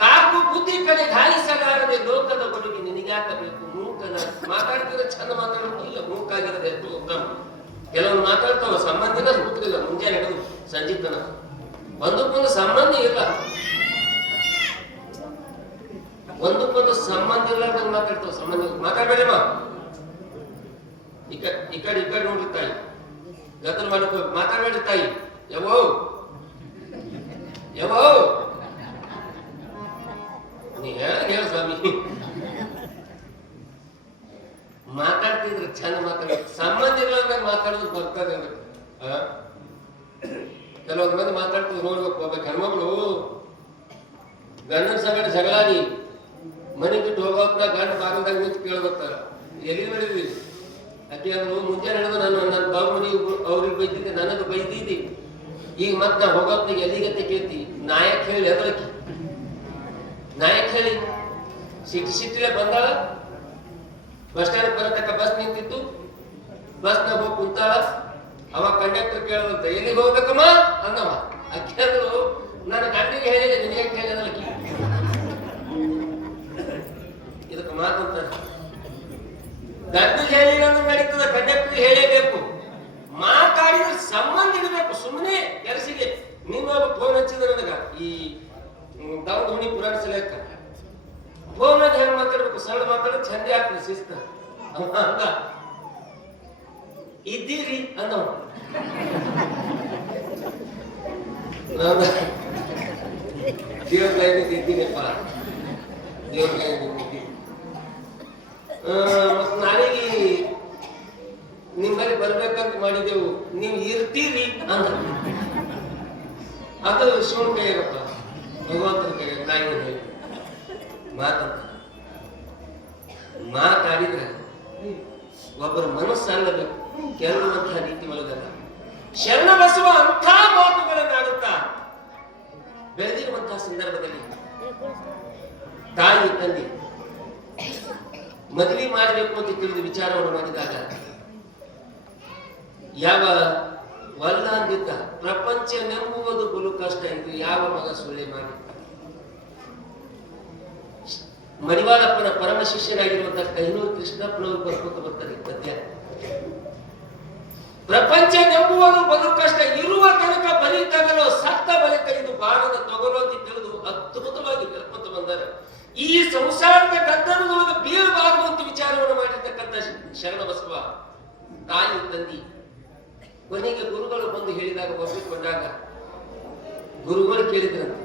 ಕಾಕು ಬುದ್ಧಿ ಕಡೆ ಗಾಲಿಸಲಾರದೆ ಲೋಕದ ಬದುಕಿ ನಿನಗಾಕಬೇಕು. ಮೂಕನ ಮಾತಾಡ್ತಿದ್ರೆ ಚಂದ ಮಾತಾಡೋದು ಇಲ್ಲ, ಮೂಕಾಗಿರೋದು ಎಷ್ಟು ಉತ್ತಮ. ಕೆಲವರು ಮಾತಾಡ್ತಾವ ಸಂಬಂಧಿನ ಸೂತ್ರಿಲ್ಲ, ಮುಂಜಾನೆ ಹಿಡಿದು ಸಂಜೆ ತನಕ ಒಂದಕ್ಕೊಂದು ಸಂಬಂಧ ಇಲ್ಲ, ಒಂದಕ್ಕೊಂದು ಸಂಬಂಧ ಇರ್ಲಾರ್ದಂಗೆ ಮಾತಾಡ್ತಾವ. ಸಂಬಂಧ ಮಾತಾಡಬೇಡಮ್ಮ, ಈ ಕಡೆ ನೋಡ್ರಿ ತಾಯಿ, ಗದ್ದಲ ಮಾಡಬೇಕು, ಮಾತಾಡಬೇಡಿ ತಾಯಿ. ಯಾವೋ ನೀ ಹೇಳ ಸ್ವಾಮಿ, ಮಾತಾಡ್ತಿದ್ರೆ ಚಂದ ಮಾತಾಡ್ಬೇಕು. ಸಂಬಂಧ ಇರ್ಲಾರ್ದಾಗ ಮಾತಾಡೋದು ಬರ್ತದೆ. ಕೆಲವೊಂದು ಮಂದಿ ಮಾತಾಡ್ತೀವಿ ನೋಡ್ಬೇಕು. ಒಬ್ಬ ಹೆಣ್ಮಗಳು ಗಂಡನ ಸಂಗಡ ಜಗಳಾಡಿ ಮನೆ ಬಿಟ್ಟು ಹೋಗೋದ್ನ ಗಂಡ ಬಾಗಲ್ದಾಗ ನಿಂತು ಕೇಳ್ಬೇಕಾರ, ಎಲ್ಲಿ ಮಾಡಿದ್ವಿ ಅಕ್ಕಿ ಅಂದ್ರು, ಮುಂಜಾನೆ ಹಿಡಿದು ನನ್ನ ಬಾವು ಮನಿ ಅವ್ರಿಗೆ ಬೈದಿದ್ದೆ, ನನಗೆ ಬೈದಿದ್ದಿ, ಈಗ ಮತ್ ನಾ ಹೋಗೋತ್ನಿಗೆ ಎಲ್ಲಿಗತ್ತೆ ಕೇಳ್ತಿ. ನಾಯಕ್ ಹೇಳಿ ಎದಳಕಿ, ನಾಯಕ್ ಹೇಳಿ ಸಿಟ್ಟಿಲೆ ಬಂದಾಳ. ಬಸ್ ಸ್ಟ್ಯಾಂಡ್ ಬರತಕ್ಕ ಬಸ್ ನಿಂತಿತ್ತು, ಬಸ್ನಾಗ ಹೋಗಿ ಕುಂತಾಳ. ಅವ ಕಂಡಕ್ಟರ್ ಕೇಳೋದಂತ, ಎಲ್ಲಿಗೆ ಹೋಗ್ಬೇಕಮ್ಮ ಅಂದವ. ಅಕ್ಕಿ ಅಂದ್ರು, ನನ್ನ ಗಂಡಿಗೆ ಹೇಳಿದೆ, ನಿನಗೆ ಹೇಳಿದಳಕಿ. ಇದಕ್ಕೆ ಮಾತಂತ ಗಂಡಿಗೆ ಹೇಳಿಲ್ಲ ಅಂದ್ರೆ ನಡೀತದ, ಕಂಡಕ್ಟರ್ ಹೇಳೇಬೇಕು. ಮಾತಾಡಿದ್ರೆ ಸಂಬಂಧ ಇಡಬೇಕು. ಸುಮ್ಮನೆ ಕೆಲಸಿಗೆ ನೀನು ಫೋನ್ ಹಚ್ಚಿದ ನನಗ ಈ ದಾವಣಿ ಪುರಾಣ ಸಲಕ ಫೋನ್ ಹೆಂಗ್ ಮಾತಾಡ್ಬೇಕು, ಸರಳ ಮಾತಾಡೋದು ಚಂದ ಆಗ್ತದೆ, ಶಿಸ್ತ ಅಂದ. ಇದ್ದೀರಿ ಅಂದವ, ದೇವ್ರ ಕೈಗೆ ಇದ್ದೀನಪ್ಪ, ದೇವ್ರ ಕೈಗೆ ಇದ್ದೀನಿ. ಮತ್ ನಾಳೆಗೆ ನಿಮ್ಮಲ್ಲಿ ಬರ್ಬೇಕಂತ ಮಾಡಿದೆವು, ನೀವು ಇರ್ತೀರಿ ಅಂದ. ಅದು ಶಿವನ ಕೈ ಇರಪ್ಪ, ಭಗವಂತನ ಕೈ, ತಾಯಿ ಮಾತಂತ ಮಾತಾಡಿದ್ರೆ ಒಬ್ಬರ ಮನಸ್ಸಲ್ಲಬೇಕು ಕೆಲವಂತಹ ರೀತಿ ಒಳಗಲ್ಲ. ಶರಣ ಬಸವ ಅಂಥ ಮಾತುಗಳನ್ನಾಡುತ್ತಾ ಬೆಳೆದಿರುವಂತಹ ಸಂದರ್ಭದಲ್ಲಿ ತಾಯಿ ತಂದೆ ಮದುವೆ ಮಾಡಬೇಕು ಅಂತ ತಿಳಿದು ವಿಚಾರವನ್ನು ಮಾಡಿದಾಗ ಯಾವ ವಲ್ಲ ಅಂದಿದ್ದ, ಪ್ರಪಂಚ ನೆಂಬುವುದು ಬಲು ಕಷ್ಟ ಎಂದು ಯಾವ ಮಗ ಸುಳ್ಳೆ ಮಾಡಿ. ಮಡಿವಾಳಪ್ಪನ ಪರಮ ಶಿಷ್ಯರಾಗಿರುವಂತಹ ಕೈನೂರು ಕೃಷ್ಣಪ್ಪನವರು ಬರ್ಕೋತ ಬರ್ತಾರೆ ಪದ್ಯ. ಪ್ರಪಂಚ ನೆಂಬುವುದು ಬಲು ಕಷ್ಟ, ಇರುವ ತನಕ ಬಲಿ ತಗಲೋ, ಸತ್ತ ಬಳಿಕ ಇದು ಬಾಣದ ತಗಲೋ ಅಂತ ತಿಳಿದು ಅದ್ಭುತವಾಗಿ ಕರ್ಕೊಂತ ಬಂದಾರ. ಈ ಸಂಸಾರದ ಗದ್ದಲದೊಳಗೆ ಬೀಳಬಾರದು ಅಂತ ವಿಚಾರವನ್ನು ಮಾಡಿರ್ತಕ್ಕಂಥ ಶರಣ ಬಸವ ತಾಯಿ ತಂದಿ ಕೊನೆಗೆ ಗುರುಗಳು ಬಂದು ಹೇಳಿದಾಗ, ಒಪ್ಪಿಕೊಂಡಾಗ ಗುರುಗಳು ಕೇಳಿದ್ರಂತೆ,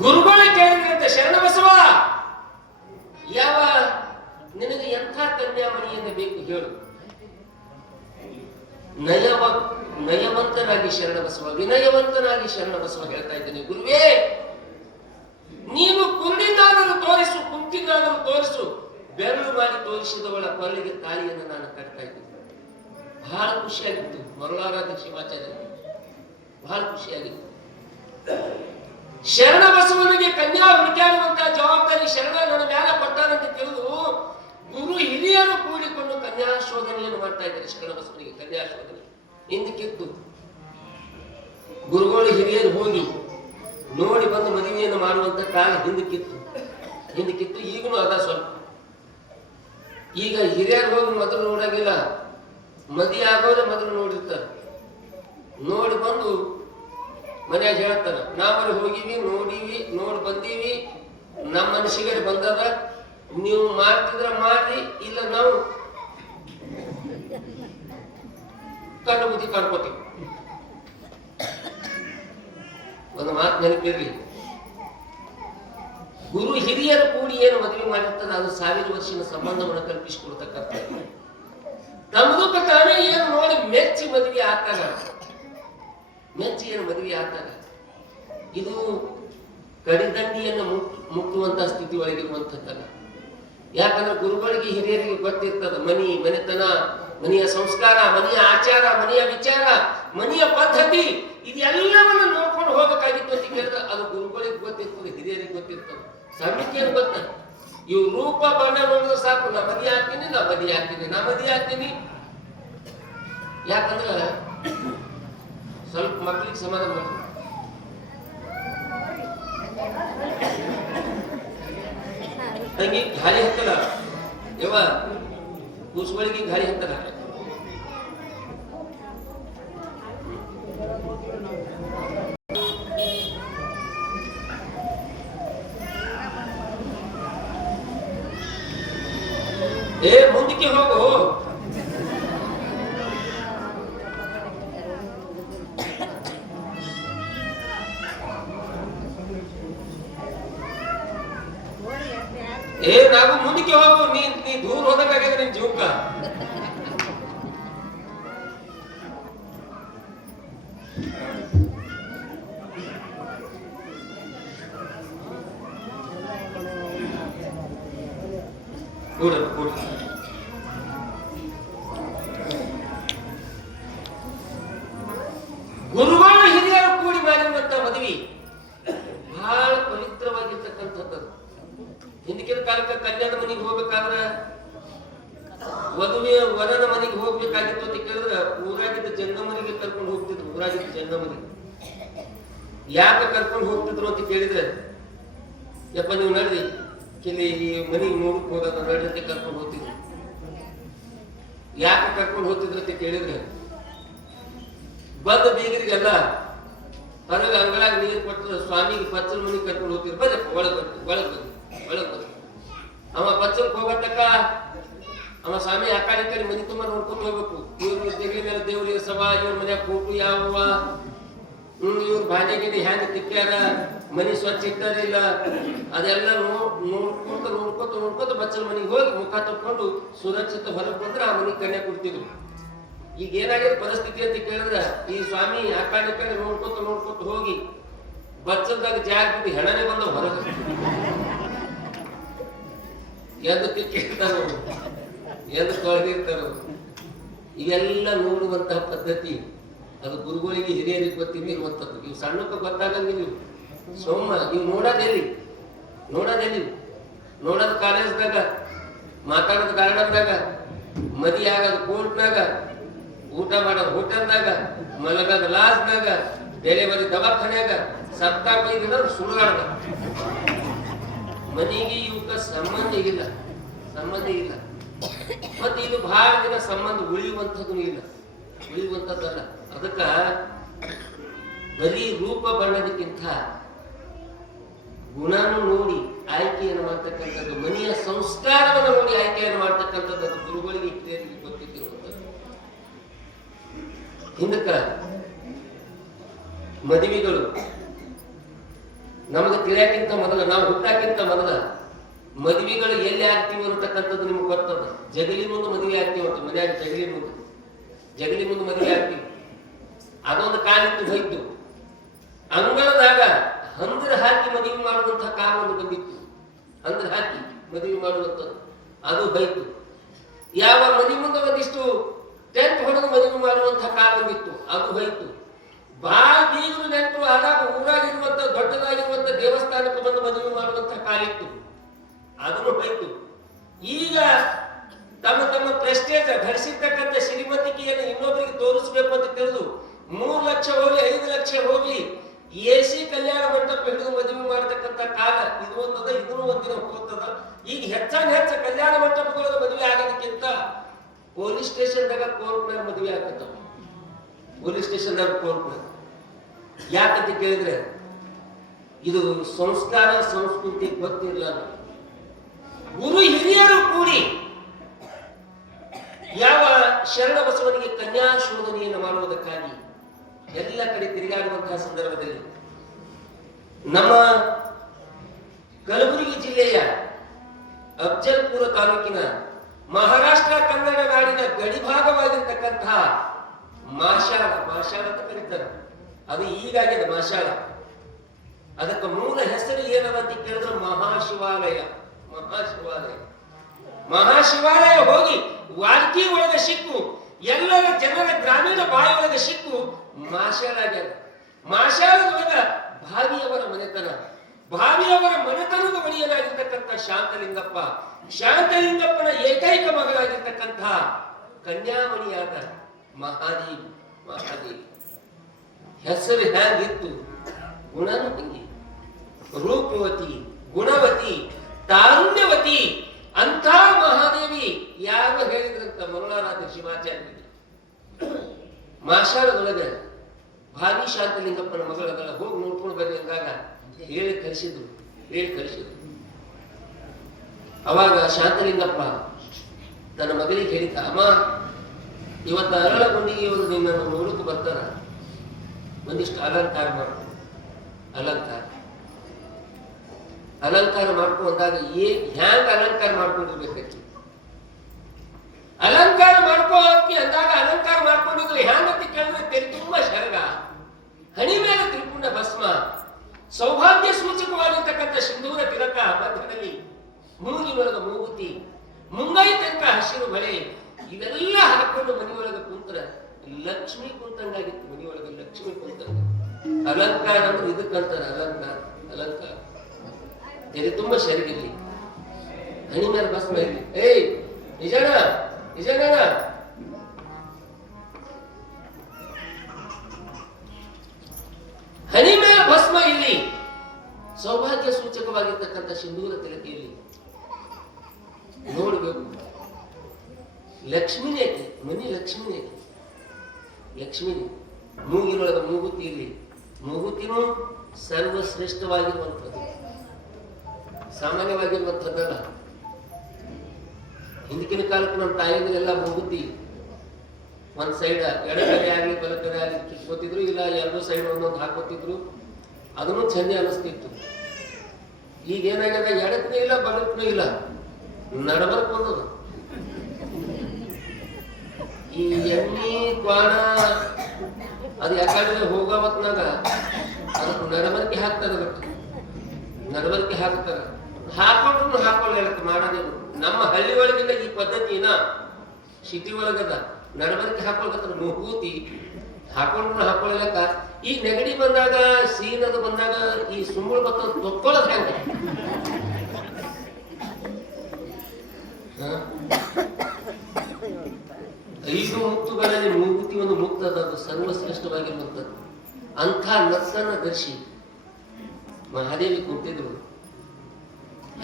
ಗುರುಗಳೇ ಕೇಳಿದ್ರಂತೆ, ಶರಣ ಬಸವ ಯಾವ ನಿನಗೆ ಎಂಥ ಕನ್ಯಾಮಣಿಯನ್ನು ಬೇಕು ಹೇಳು. ನಯವಂತನಾಗಿ ಶರಣ ಬಸವ, ವಿನಯವಂತನಾಗಿ ಶರಣ ಬಸವ ಹೇಳ್ತಾ ಇದ್ದೇನೆ, ಗುರುವೇ ನೀನು ಕುರುಡಿನಾದರೂ ತೋರಿಸು, ಕುಂಟಿನಾದರೂ ತೋರಿಸು, ಬೆರಳು ಮಾಡಿ ತೋರಿಸಿದವಳ ಕೊರಳಿಗೆ ತಾಳಿಯನ್ನು ನಾನು ಕಟ್ತಾ ಇದ್ದೀನಿ. ಬಹಳ ಖುಷಿಯಾಗಿತ್ತು ಮರುಳಾರಾಧ ಶಿವಾಚಾರ್ಯ, ಬಹಳ ಖುಷಿಯಾಗಿತ್ತು. ಶರಣ ಬಸವನಿಗೆ ಕನ್ಯಾ ಹುಡುಕಾಡುವಂತಹ ಜವಾಬ್ದಾರಿ ಶರಣ ನನ್ನ ಮ್ಯಾಲ ಕೊಟ್ಟಾನಂತ ತಿಳಿದು ಗುರು ಹಿರಿಯರು ಕೂಡಿಕೊಂಡು ಕನ್ಯಾಶೋಧನೆಯನ್ನು ಮಾಡ್ತಾ ಇದ್ದಾರೆ. ಶರಣ ಬಸವನಿಗೆ ಕನ್ಯಾಶೋಧನೆ ಹಿಂದಕ್ಕಿತ್ತು. ಗುರುಗಳು ಹಿರಿಯರು ಹೋಗಿ ನೋಡಿ ಬಂದು ಮದುವೆಯನ್ನು ಮಾಡುವಂತ ಕಾಲ ಹಿಂದಕ್ಕಿತ್ತು. ಈಗಲೂ ಅದ ಸ್ವಲ್ಪ. ಈಗ ಹಿರಿಯರು ಹೋಗಿ ಮೊದಲು ನೋಡಂಗಿಲ್ಲ, ಮದುವೆ ಆಗೋರೆ ಮೊದಲು ನೋಡಿರ್ತಾರೆ. ನೋಡಿ ಬಂದು ಮನ್ಯಾಗ ಹೇಳ್ತಾನ ನಾವಲ್ಲಿ ಹೋಗಿವಿ ನೋಡಿವಿ ನೋಡಿ ಬಂದೀವಿ ನಮ್ಮ ಮನಸ್ಸಿಗೆ ಬಂದದ ನೀವು ಮಾಡ್ತಿದ್ರ ಮಾಡ್ರಿ ಇಲ್ಲ ನಾವು ಕಣ್ಣು ಬುದ್ಧಿ ಕಾಣ್ಕೋತೀವಿ. ಒಂದು ಮಾತು ನೆನಪಿರ್ಲಿ, ಗುರು ಹಿರಿಯರು ಕೂಡಿ ಏನು ಮದುವೆ ಮಾಡಿರ್ತಾರೆ ಅದು 1000 ವರ್ಷದ ಸಂಬಂಧವನ್ನು ಕಲ್ಪಿಸಿಕೊಡ್ತಕ್ಕಂಥ ತಮ್ಮದಕ್ಕೆ ತಾನೇ ಏನು ನೋಡಿ ಮೆಚ್ಚಿ ಮದುವೆ ಆಗ್ತಾನ, ಮೆಚ್ಚಿ ಏನು ಮದುವೆ ಆಗ್ತಾನ. ಇದು ಕಡಿದಂಡಿಯನ್ನು ಮುಟ್ಟುವಂತ ಸ್ಥಿತಿ ಒಳಗಿರುವಂಥದ್ದಲ್ಲ. ಯಾಕಂದ್ರೆ ಗುರುಗಳಿಗೆ ಹಿರಿಯರಿಗೆ ಗೊತ್ತಿರ್ತದ ಮನೆತನ, ಮನೆಯ ಸಂಸ್ಕಾರ, ಮನೆಯ ಆಚಾರ, ಮನೆಯ ವಿಚಾರ, ಮನೆಯ ಪದ್ಧತಿ ಇದೆಲ್ಲವನ್ನು ನೋಡ್ಕೊಂಡು ಹೋಗಬೇಕಾಗಿತ್ತು ಅಂತ ಕೇಳಿದ್ರೆ ಅದು ಗುರುಗಳಿಗೆ ಗೊತ್ತಿರ್ತದೆ, ಹಿರಿಯರಿಗೆ ಗೊತ್ತಿರ್ತದೆ. ಸಮಿತಿಯನ್ನು ಗೊತ್ತ ಇವು ರೂಪ ಬಣ್ಣ ನೋಡಿದ್ರೆ ಸಾಕು, ನಾ ಮದುವೆ ಆಗ್ತೀನಿ, ನಾ ಮದುವೆ ಆಗ್ತೀನಿ, ನಾ ಮದುವೆ ಆಗ್ತೀನಿ. ಯಾಕಂದ್ರೆ ಸ್ವಲ್ಪ ಮಕ್ಕಳಿಗೆ ಸಮಾಧಾನ ಮಾಡಿ ತಂಗಿ ಗಾಳಿ ಹತ್ತಲ್ಲ ಯವ ಕೂಸುಗಳಿಗೆ ಗಾಳಿ ಹತ್ತಲ್ಲ. ಮುಂದಕ್ಕೆ ಹೋಗು. ನಾವು ಮುಂದಕ್ಕೆ ಹೋಗು. ನೀ ದೂರ ಹೋದಂಗಾಗಿದೆ ನಿನ್ ಜೀವಕ್ಕ. ಕೂಡ ಗುರುಗಳು ಹಿರಿಯರು ಕೂಡಿ ಮಾಡಿರುವಂತ ಮದುವೆ ಬಹಳ ಪವಿತ್ರವಾಗಿರ್ತಕ್ಕಂಥದ್ದು. ಹಿಂದಿನ ಕಾಲಕ್ಕೆ ಕಲ್ಯಾಣ ಮನೆಗೆ ಹೋಗ್ಬೇಕಾದ್ರೆ ವಧುವಿನ ವರನ ಮನೆಗೆ ಹೋಗ್ಬೇಕಾಗಿತ್ತು ಅಂತ ಕೇಳಿದ್ರೆ ಊರಾಗಿದ್ದ ಜಂಗಮನಿಗೆ ಕರ್ಕೊಂಡು ಹೋಗ್ತಿದ್ರು. ಊರಾಗಿದ್ದ ಜಂಗಮನಿಗೆ ಯಾಕೆ ಕರ್ಕೊಂಡು ಹೋಗ್ತಿದ್ರು ಅಂತ ಕೇಳಿದ್ರೆ, ಯಪ್ಪ ನೀವು ನಡ್ರಿ ಇಲ್ಲಿ ಮನೆಗೆ ನೋಡಕ್ ಹೋಗೋದ ನಡ್ರಿ ಕರ್ಕೊಂಡು ಹೋಗ್ತಿದ್ರು. ಯಾಕೆ ಕರ್ಕೊಂಡು ಹೋಗ್ತಿದ್ರು ಅಂತ ಕೇಳಿದ್ರೆ, ಬಂದ ಬೀಗರಿಗೆಲ್ಲ ಹೊರಗೆ ಅಂಗಳಾಗ ನೀರು ಕೊಟ್ಟು ಸ್ವಾಮಿಗೆ ಪಚ್ಚಲ ಮನೆಗೆ ಕರ್ಕೊಂಡು ಹೋಗ್ತಿದ್ರು. ಬರೀ ಒಳಗ್ ಬಂದು ಅವ ಪಚ್ಚಲ್ಕ್ ಹೋಗತಕ್ಕ ಅವ ಸ್ವಾಮಿ ಆ ಕಡೆ ಮನೆ ತುಂಬ ನೋಡ್ಕೊಂಡು ಹೋಗ್ಬೇಕು. ಇವ್ರ ತೆಗಿ ಮೇಲೆ ದೇವ್ರಿಗೆ ಸಭಾ, ಇವ್ರ ಮನ್ಯಾಗ ಕೂಟು ಯಾವ, ಇವ್ರ ಭಾಜೆಗಿನಿ ಹ್ಯಾಂಗ ತಿಕ್ಕ್ಯಾರ, ಮನಿ ಸ್ವಚ್ಛ ಇಟ್ಟಾರಿಲ್ಲ, ಅದೆಲ್ಲ ನೋಡ್ಕೊತ ಬಚ್ಚಲ ಮನೆಗೆ ಹೋಗಿ ಮುಖ ತಕ್ಕೊಂಡು ಸುರಕ್ಷಿತ ಹೊರಗೆ ಬಂದ್ರೆ ಆ ಮನೆಗೆ ಕನ್ಯಾ ಕೊಡ್ತಿದ್ರು. ಈಗ ಏನಾಗಿದೆ ಪರಿಸ್ಥಿತಿ ಅಂತ ಕೇಳಿದ್ರೆ, ಈ ಸ್ವಾಮಿ ಆ ಕಡೆ ನೋಡ್ಕೊತ ಹೋಗಿ ಬಚ್ಚಲ್ದಾಗ ಜಾಗ ಬಿಟ್ಟು ಹೆಣನೆ ಬಂದ ಹೊರಗೆ ಎದ್ದು ತಿಕ್ಕಿರ್ತಾರೋ ಎದ್ದು ತೊಳೆದಿರ್ತಾರೋ. ಇವೆಲ್ಲ ನೋಡುವಂತಹ ಪದ್ಧತಿ ಅದು ಗುರುಗಳಿಗೆ ಹಿರಿಯರಿಗೆ ಗೊತ್ತಿರುವಂಥದ್ದು. ಇವು ಸಣ್ಣಕ್ಕೆ ಗೊತ್ತಾಗಂಗಿಲ್ಲ. ನೀವು ಸೋಮ ನೀವು ನೋಡೋದೆಲ್ಲಿ ನೋಡೋದು ಕಾಲೇಜ್ದಾಗ, ಮಾತಾಡೋದು ಗಾರ್ಡನ್ದಾಗ, ಮದಿ ಆಗೋದು ಕೋರ್ಟ್ನಾಗ, ಊಟ ಮಾಡೋದು ಹೋಟೆಲ್ನಾಗ, ಮಲಗೋದು ಲಾಸ್ನಾಗ, ಡೆಲಿವರಿ ದವಾಖಾನ್ಯಾಗ, ಸಪ್ತಾಹ ಸುಳ್ಗಾಡ್ದ. ಮನೆಗೆ ಇವಕ್ಕ ಸಂಬಂಧ ಇಲ್ಲ. ಮತ್ತೆ ಇದು ಬಹಳ ದಿನ ಸಂಬಂಧ ಉಳಿಯುವಂಥದ್ದಲ್ಲ. ಅದಕ್ಕ ಬರೀ ರೂಪ ಬಣ್ಣದಕ್ಕಿಂತ ಗುಣನು ನೋಡಿ ಆಯ್ಕೆಯನ್ನು ಮಾಡ್ತಕ್ಕಂಥದ್ದು, ಮನೆಯ ಸಂಸ್ಕಾರವನ್ನು ನೋಡಿ ಆಯ್ಕೆಯನ್ನು ಮಾಡ್ತಕ್ಕಂಥದ್ದು ಗುರುಗಳಿಗೆ ಹಿರಿಯರಿಗೆ ಗೊತ್ತಿರುವಂಥದ್ದು. ಹಿಂದಕ್ಕ ಮದುವೆಗಳು ನಮಗೆ ತಿಳಿಯಕ್ಕಿಂತ ಮೊದಲ, ನಾವು ಹುಟ್ಟಾಕ್ಕಿಂತ ಮೊದಲ ಮದುವೆಗಳು ಎಲ್ಲಿ ಆಗ್ತೀವಿ ಅನ್ನತಕ್ಕಂಥದ್ದು ನಿಮ್ಗೆ ಗೊತ್ತದ. ಜಗಲಿ ಮುಂದೆ ಮದುವೆ ಆಗ್ತೀವಿ ಅಂತ, ಮನ್ಯಾಗ ಜಗಲಿ ಮುಂದೆ ಮದುವೆ ಆಗ್ತೀವಿ. ಅದೊಂದು ಕಾಲಿತ್ತು ಹೋಯ್ತು. ಅಂಗಳದಾಗ ಹಂದ್ರ ಹಾಕಿ ಮದುವೆ ಮಾಡುವಂತಹ ಕಾಲ ಒಂದು ಬಂದಿತ್ತು. ಹಂದ್ರ ಹಾಕಿ ಮದುವೆ ಮಾಡುವಂಥದ್ದು ಅದು ಹೋಯ್ತು. ಯಾವ ಮದುವೆ ಮುಂದೆ ಒಂದಿಷ್ಟು ಟೆಂಟ್ ಹೊಡೆದು ಮದುವೆ ಮಾಡುವಂತಹ ಕಾಲ ಬಂದಿತ್ತು, ಅದು ಹೋಯ್ತು. ಬಾಳ ಬೀಗರು ನೆಂಟು ಆದಾಗ ಊರಾಗಿರುವಂತ ದೊಡ್ಡದಾಗಿರುವಂತ ದೇವಸ್ಥಾನಕ್ಕೆ ಬಂದು ಮದುವೆ ಮಾಡುವಂತಹ ಕಾಲ ಇತ್ತು, ಅದನ್ನು ಹೋಯ್ತು. ಈಗ ತಮ್ಮ ತಮ್ಮ ಪ್ರೆಸ್ಟೇಜ್ ಗಳಿಸಿರ್ತಕ್ಕಂಥ ಶ್ರೀಮಂತಿಕೆಯನ್ನು ಇನ್ನೊಬ್ಬರಿಗೆ ತೋರಿಸ್ಬೇಕು ಅಂತ ತಿಳಿದು 3 ಲಕ್ಷ ಹೋಗ್ಲಿ 5 ಲಕ್ಷ ಹೋಗ್ಲಿ AC ಕಲ್ಯಾಣ ಮಂಟಪ ಹಿಡಿದು ಮದುವೆ ಮಾಡತಕ್ಕಂಥ ಕಾಲ ಇದು ಒಂದದ. ಇದನ್ನು ಒಂದಿನ ಹೋಗ್ತದ. ಈಗ ಹೆಚ್ಚ ಕಲ್ಯಾಣ ಮಂಟಪಗಳ ಮದುವೆ ಆಗೋದಕ್ಕಿಂತ ಪೊಲೀಸ್ ಸ್ಟೇಷನ್ದಾಗ ಕೋರ್ಟ್ನಾಗ ಮದುವೆ ಆಗತ್ತವ. ಪೊಲೀಸ್ ಸ್ಟೇಷನ್ದಾಗ ಕೋರ್ಟ್ನಾಗ ಯಾಕಂತ ಕೇಳಿದ್ರೆ ಇದು ಸಂಸ್ಕಾರ ಸಂಸ್ಕೃತಿ ಗೊತ್ತಿರಲ್ಲ. ಗುರು ಹಿರಿಯರು ಕೂಡಿ ಯಾವ ಶರಣ ಬಸವನಿಗೆ ಕನ್ಯಾಶೋಧನೆಯನ್ನು ಮಾಡುವುದಕ್ಕಾಗಿ ಎಲ್ಲ ಕಡೆ ತಿರುಗಾಡುವಂತಹ ಸಂದರ್ಭದಲ್ಲಿ ನಮ್ಮ ಕಲಬುರಗಿ ಜಿಲ್ಲೆಯ ಅಫಜಲ್ಪುರ ತಾಲೂಕಿನ ಮಹಾರಾಷ್ಟ್ರ ಕನ್ನಡ ನಾಡಿನ ಗಡಿಭಾಗವಾಗಿರ್ತಕ್ಕಂತಹ ಮಾಷಾಳ ಅಂತ ಕರೀತಾರೆ. ಅದು ಈಗಾಗಿದೆ ಮಾಷಾಳ. ಅದಕ್ಕೆ ಮೂಲ ಹೆಸರು ಏನವ ಅಂತ ಕೇಳಿದ್ರೆ ಮಹಾಶಿವಾಲಯ. ಮಹಾಶಿವಾಲಯ ಹೋಗಿ ವಾಲ್ಕಿ ಒಳಗೆ ಸಿಕ್ಕು, ಎಲ್ಲರ ಜನರ ಗ್ರಾಮೀಣ ಬಾಯಿ ಒಳಗೆ ಸಿಕ್ಕು ಮಾಷಾಳ ಆಗ್ಯದ. ಮಾಷಾಳದೊಳಗ ಭಾವಿಯವರ ಮನೆತನದ ಒಡೆಯನಾಗಿರ್ತಕ್ಕಂಥ ಶಾಂತಲಿಂಗಪ್ಪನ ಏಕೈಕ ಮಗಳಾಗಿರ್ತಕ್ಕಂಥ ಕನ್ಯಾಮಣಿಯಾದ ಮಹಾದೇವಿ ಹೆಸರು ಹ್ಯಾಂಗಿತ್ತು, ಗುಣನು ಹಂಗಿ, ರೂಪವತಿ, ಗುಣವತಿ, ತಾರುಣ್ಯವತಿ ಅಂತ ಮಹಾದೇವಿ ಯಾರು ಹೇಳಿದ್ರಂತ ಮರುಳಾರಾಧ ಶಿವಾಚಾರ್ಯರಿಗೆ. ಮಾಷಾಳದೊಳಗ ಭಾವಿ ಶಾಂತಲಿಂಗಪ್ಪನ ಮಗಳಗಳ ಹೋಗಿ ನೋಡ್ಕೊಂಡು ಬರ್ರಿ ಅಂದಾಗ ಹೇಳಿ ಕಳಿಸಿದ್ರು. ಅವಾಗ ಶಾಂತಲಿಂಗಪ್ಪ ತನ್ನ ಮಗಳಿಗೆ ಹೇಳಿದ, ಅಮ್ಮ ಇವತ್ತು ಅರಳಗುಂಡಿಗೆಯವರು ನಿನ್ನನ್ನು ನೋಡಕ್ಕೆ ಬರ್ತಾರ, ಒಂದಿಷ್ಟು ಅಲಂಕಾರ ಮಾಡ್ಕೊ. ಅಲಂಕಾರ ಮಾಡ್ಕೊ ಅಂದಾಗ ಹ್ಯಾಂಗ ಅಲಂಕಾರ ಮಾಡ್ಕೊಂಡಿರ್ಬೇಕು. ಅಲಂಕಾರ ಮಾಡ್ಕೋ ಅಂದಾಗ ಅಲಂಕಾರ ಮಾಡ್ಕೊಂಡಿದ್ರು ಹ್ಯಾಂಗಂತ ಕೇಳಿದ್ರೆ ತೆರೆ ತುಂಬಾ ಶರಗ, ಹಣಿ ಮೇಲೆ ತ್ರಿಪುಂಡ ಭಸ್ಮ, ಸೌಭಾಗ್ಯ ಸೂಚಕವಾಗಿರ್ತಕ್ಕಂಥ ಸಿಂಧೂರ ತಿಲಕ ಮಧ್ಯದಲ್ಲಿ, ಮೂಗಿನೊಳಗ ಮೂಗುತಿ, ಮುಂಗೈ ತನಕ ಹಸಿರು ಬಳೆ, ಇವೆಲ್ಲ ಹಾಕೊಂಡು ಮನೆಯೊಳಗೆ ಕುಂತ್ರ ಲಕ್ಷ್ಮಿ ಕುಂತಂಗಾಗಿತ್ತು. ಮನೆಯೊಳಗೆ ಲಕ್ಷ್ಮಿ ಕುಂತಂಗ. ಅಲಂಕಾರ ಅಂದ್ರೆ ಇದಕ್ಕಂತಾರ ಅಲಂಕಾರ. ತೆರೆ ತುಂಬಾ ಶರಗಿರ್ಲಿ, ಹಣಿ ಮೇಲೆ ಭಸ್ಮ ಇರ್ಲಿ. ನಿಜಾನ ಹನಿ ಮೇಲೆ ಭಸ್ಮ ಇಲ್ಲಿ, ಸೌಭಾಗ್ಯ ಸೂಚಕವಾಗಿರ್ತಕ್ಕಂಥ ಸಿಂಧೂರ ತಿಲಕಿಯಲ್ಲಿ ನೋಡ್ಬೇಕು. ಲಕ್ಷ್ಮಿನೇ ಮನಿ, ಲಕ್ಷ್ಮಿನೇ. ಮೂಗಿನೊಳಗ ಮೂಗುತಿ ಇಲ್ಲಿ, ಮೂಗುತಿನೂ ಸರ್ವಶ್ರೇಷ್ಠವಾಗಿರುವಂಥದ್ದು, ಸಾಮಾನ್ಯವಾಗಿರುವಂಥದ್ದಲ್ಲ. ಹಿಂದಿನ ಕಾಲಕ್ಕೆ ನಮ್ಮ ತಾಯಿಗಳೆಲ್ಲ ಮೂಗುತಿ ಒಂದ್ ಸೈಡ್ ಎಡಗಡೆ ಆಗ್ಲಿ ಬಲಗಡೆ ಆಗ್ಲಿ ಕಿತ್ಕೋತಿದ್ರು, ಇಲ್ಲ ಎರಡೂ ಸೈಡ್ ಒಂದೊಂದು ಹಾಕೋತಿದ್ರು. ಅದನ್ನು ಚಂದ ಅನಿಸ್ತಿತ್ತು. ಈಗ ಏನಾಗ್ಯದ, ಎಡಕ್ಕೂ ಇಲ್ಲ ಬಲಕ್ಕೂ ಇಲ್ಲ, ನಡಬರ್ಕ್ ಬಂದದು. ಈ ಎಣ್ಣೆ ಕ್ವಾಣ ಅದು ಯಾಕಂದ್ರೆ ಹೋಗೋ ಹೊತ್ನಾಗ ಅದಕ್ಕೆ ನಡಬರ್ಕೆ ಹಾಕ್ತಾರ. ಹಾಕೊಂಡ್ರು ಹಾಕೊಳ್ಳ ಮಾಡೋದೇನು. ನಮ್ಮ ಹಳ್ಳಿ ಒಳಗಿಂದ ಈ ಪದ್ಧತಿನ ಸಿಟಿ ಒಳಗದ ನಡಬರ್ಕೆ ಹಾಕೊಳ್ಕತ್ತಾರ. ಮೂಗೂತಿ ಹಾಕೊಂಡ್ರು ಹಾಕೊಳ್ಳಕ. ಈ ನೆಗಡಿ ಬಂದಾಗ, ಸೀನದು ಬಂದಾಗ ಈ ಸುಮ್ಮಳು ಬತ್ತ ತೊಕ್ಕೊಳ್ಳೋದು ಹೆಂಗ? 5 ಮುತ್ತುಗಳಲ್ಲಿ ಮೂಗುತಿ ಒಂದು ಮುಕ್ತದ, ಅದು ಸರ್ವಶ್ರೇಷ್ಠವಾಗಿರುವಂಥದ್ದು. ಅಂಥ ನತ್ತನ್ನ ಧರಿಸಿ ಮಹಾದೇವಿ ಕುಂತಿದ್ರು.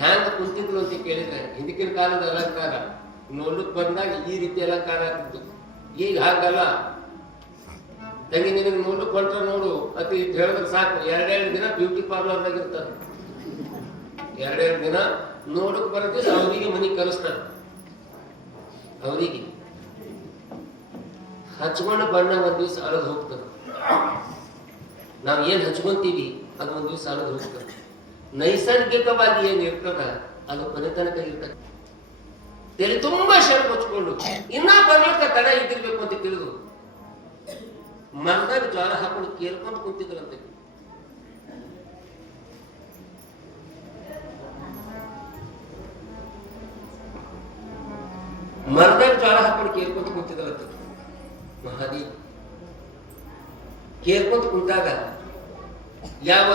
ಹ್ಯಾಂಗ ಕುಂತಿದ್ರು ಅಂತ ಕೇಳಿದ್ರೆ, ಹಿಂದಿನ ಕಾಲದ ಅಲಂಕಾರ ನೋಡ್ಲಿಕ್ಕೆ ಬಂದಾಗ ಈ ರೀತಿ ಅಲಂಕಾರ ಆಗ್ತಿತ್ತು. ಈಗ ಹಾಗಲ್ಲ. ತಂಗಿ ನಿನಗೆ ನೋಡ್ಲಿಕ್ಕೆ ಹೊಂಟ್ರ ನೋಡು ಅತಿ ಹೇಳಿದ್ರೆ ಸಾಕು, 2 ದಿನ ಬ್ಯೂಟಿ ಪಾರ್ಲರ್ದಾಗ ಇರ್ತಾರೆ. 2 ದಿನ ನೋಡಕ್ ಬರತ್ತೆ. ಅವರಿಗೆ ಮನೆ ಕಲಿಸ್ತಾರೆ. ಅವರಿಗೆ ಹಚ್ಕೊಂಡ ಬಣ್ಣ ಒಂದ್ ದಿವ್ಸ ಅಳದ್ ಹೋಗ್ತದೆ. ನಾವ್ ಏನ್ ಹಚ್ಕೊಂತೀವಿ ಅದು ಒಂದ್ ದಿವ್ಸ ಅಳದ್ ಹೋಗ್ತದೆ. ನೈಸರ್ಗಿಕವಾಗಿ ಏನ್ ಇರ್ತದ ಅದು ಮನೆತನಕ ಇರ್ತದೆ. ತೆರೆ ತುಂಬಾ ಶರಣ ಹಚ್ಕೊಂಡು ಇನ್ನ ಬರ್ಲಿಕ್ಕ ತಡ ಇದ್ದಿರ್ಬೇಕು ಅಂತ ತಿಳಿದು ಮರದಾಗ ಜ್ವಾಳ ಹಾಕೊಂಡು ಕೇಳ್ಕೊಂಡು ಕುಂತಿದ್ರಂತೆ. ಮರದಾಗ ಜ್ವಾಳ ಹಾಕೊಂಡು ಕೇಳ್ಕೊಂತ ಕುಂತಿದ್ರಂತೆ ಮಹಾದೇವಿ. ಕೇಳ್ಕೊಂತ ಕುಂತಾಗ ಯಾವ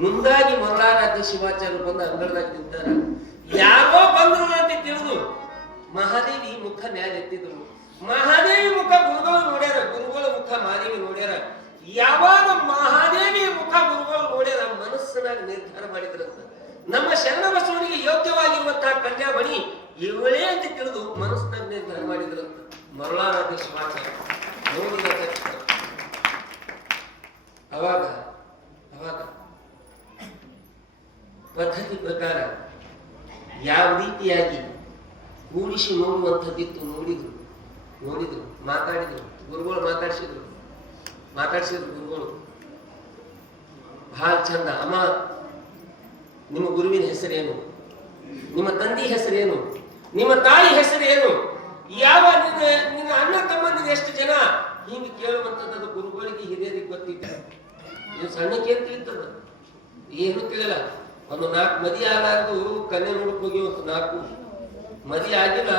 ಮುಂದಾಗಿ ಮರುಳಾರಾಧ್ಯ ಶಿವಾಚಾರ್ಯರು ಬಂದ ಅಂಗಳದಾಗ ನಿಂತಾರ. ಯಾರೋ ಬಂದ್ರು ಅಂತ ತಿಳಿದು ಮಹಾದೇವಿ ಮುಖ ಮ್ಯಾಲ ಎತ್ತಿದ್ರು. ಮಹಾದೇವಿ ಮುಖ ಗುರುಗಳು ನೋಡ್ಯಾರ, ಗುರುಗಳ ಮುಖ ಮಹಾದೇವಿ ನೋಡ್ಯಾರ. ಯಾವಾಗ ಮಹಾದೇವಿ ಮುಖ ಗುರುಗಳು ನೋಡ್ಯಾರ, ಮನಸ್ಸಿನಾಗ ನಿರ್ಧಾರ ಮಾಡಿದ್ರಂತ, ನಮ್ಮ ಶರಣ ಬಸವನಿಗೆ ಯೋಗ್ಯವಾಗಿರುವಂತಹ ಕನ್ಯಾಮಣಿ ಇವಳೇ ಅಂತ ತಿಳಿದು ಮನಸ್ಸಿನಾಗ ನಿರ್ಧಾರ ಮಾಡಿದ್ರಂತ ಮರುಳಾರಾಧ್ಯ ಶಿವಾಚಾರ್ಯ. ನೋಡಿದ ರೀತಿಯಾಗಿ ಕೂಡಿಸಿ ನೋಡುವಂಥದ್ದಿತ್ತು. ನೋಡಿದ್ರು ಮಾತಾಡಿದ್ರು, ಗುರುಗಳು ಮಾತಾಡಿಸಿದ್ರು ಗುರುಗಳು ಬಹಳ ಚಂದ. ಅಮ್ಮ, ನಿಮ್ಮ ಗುರುವಿನ ಹೆಸರೇನು? ನಿಮ್ಮ ತಂದೆ ಹೆಸರೇನು? ನಿಮ್ಮ ತಾಯಿ ಹೆಸರೇನು? ಯಾವ ನಿನ್ನ ಅಣ್ಣ ತಮ್ಮಂದಿರು ಎಷ್ಟು ಜನ? ಹಿಂಗೆ ಕೇಳುವಂಥದ್ದು ಗುರುಗಳಿಗೆ ಹಿರಿಯರಿಗೆ ಗೊತ್ತಿತ್ತು. ನೀವು ಸಣ್ಣಕ್ಕೆ ಏನ್ ತಿಳಿತದ? ಏನು ತಿಳಿಯಲ್ಲ. ಒಂದು 4 ಮದಿ ಆಗಲಾರ್ದು ಕನ್ಯೆ ನೋಡಕ್ ಹೋಗಿ, 4 ಮದಿ ಆಗಿಲ್ಲ,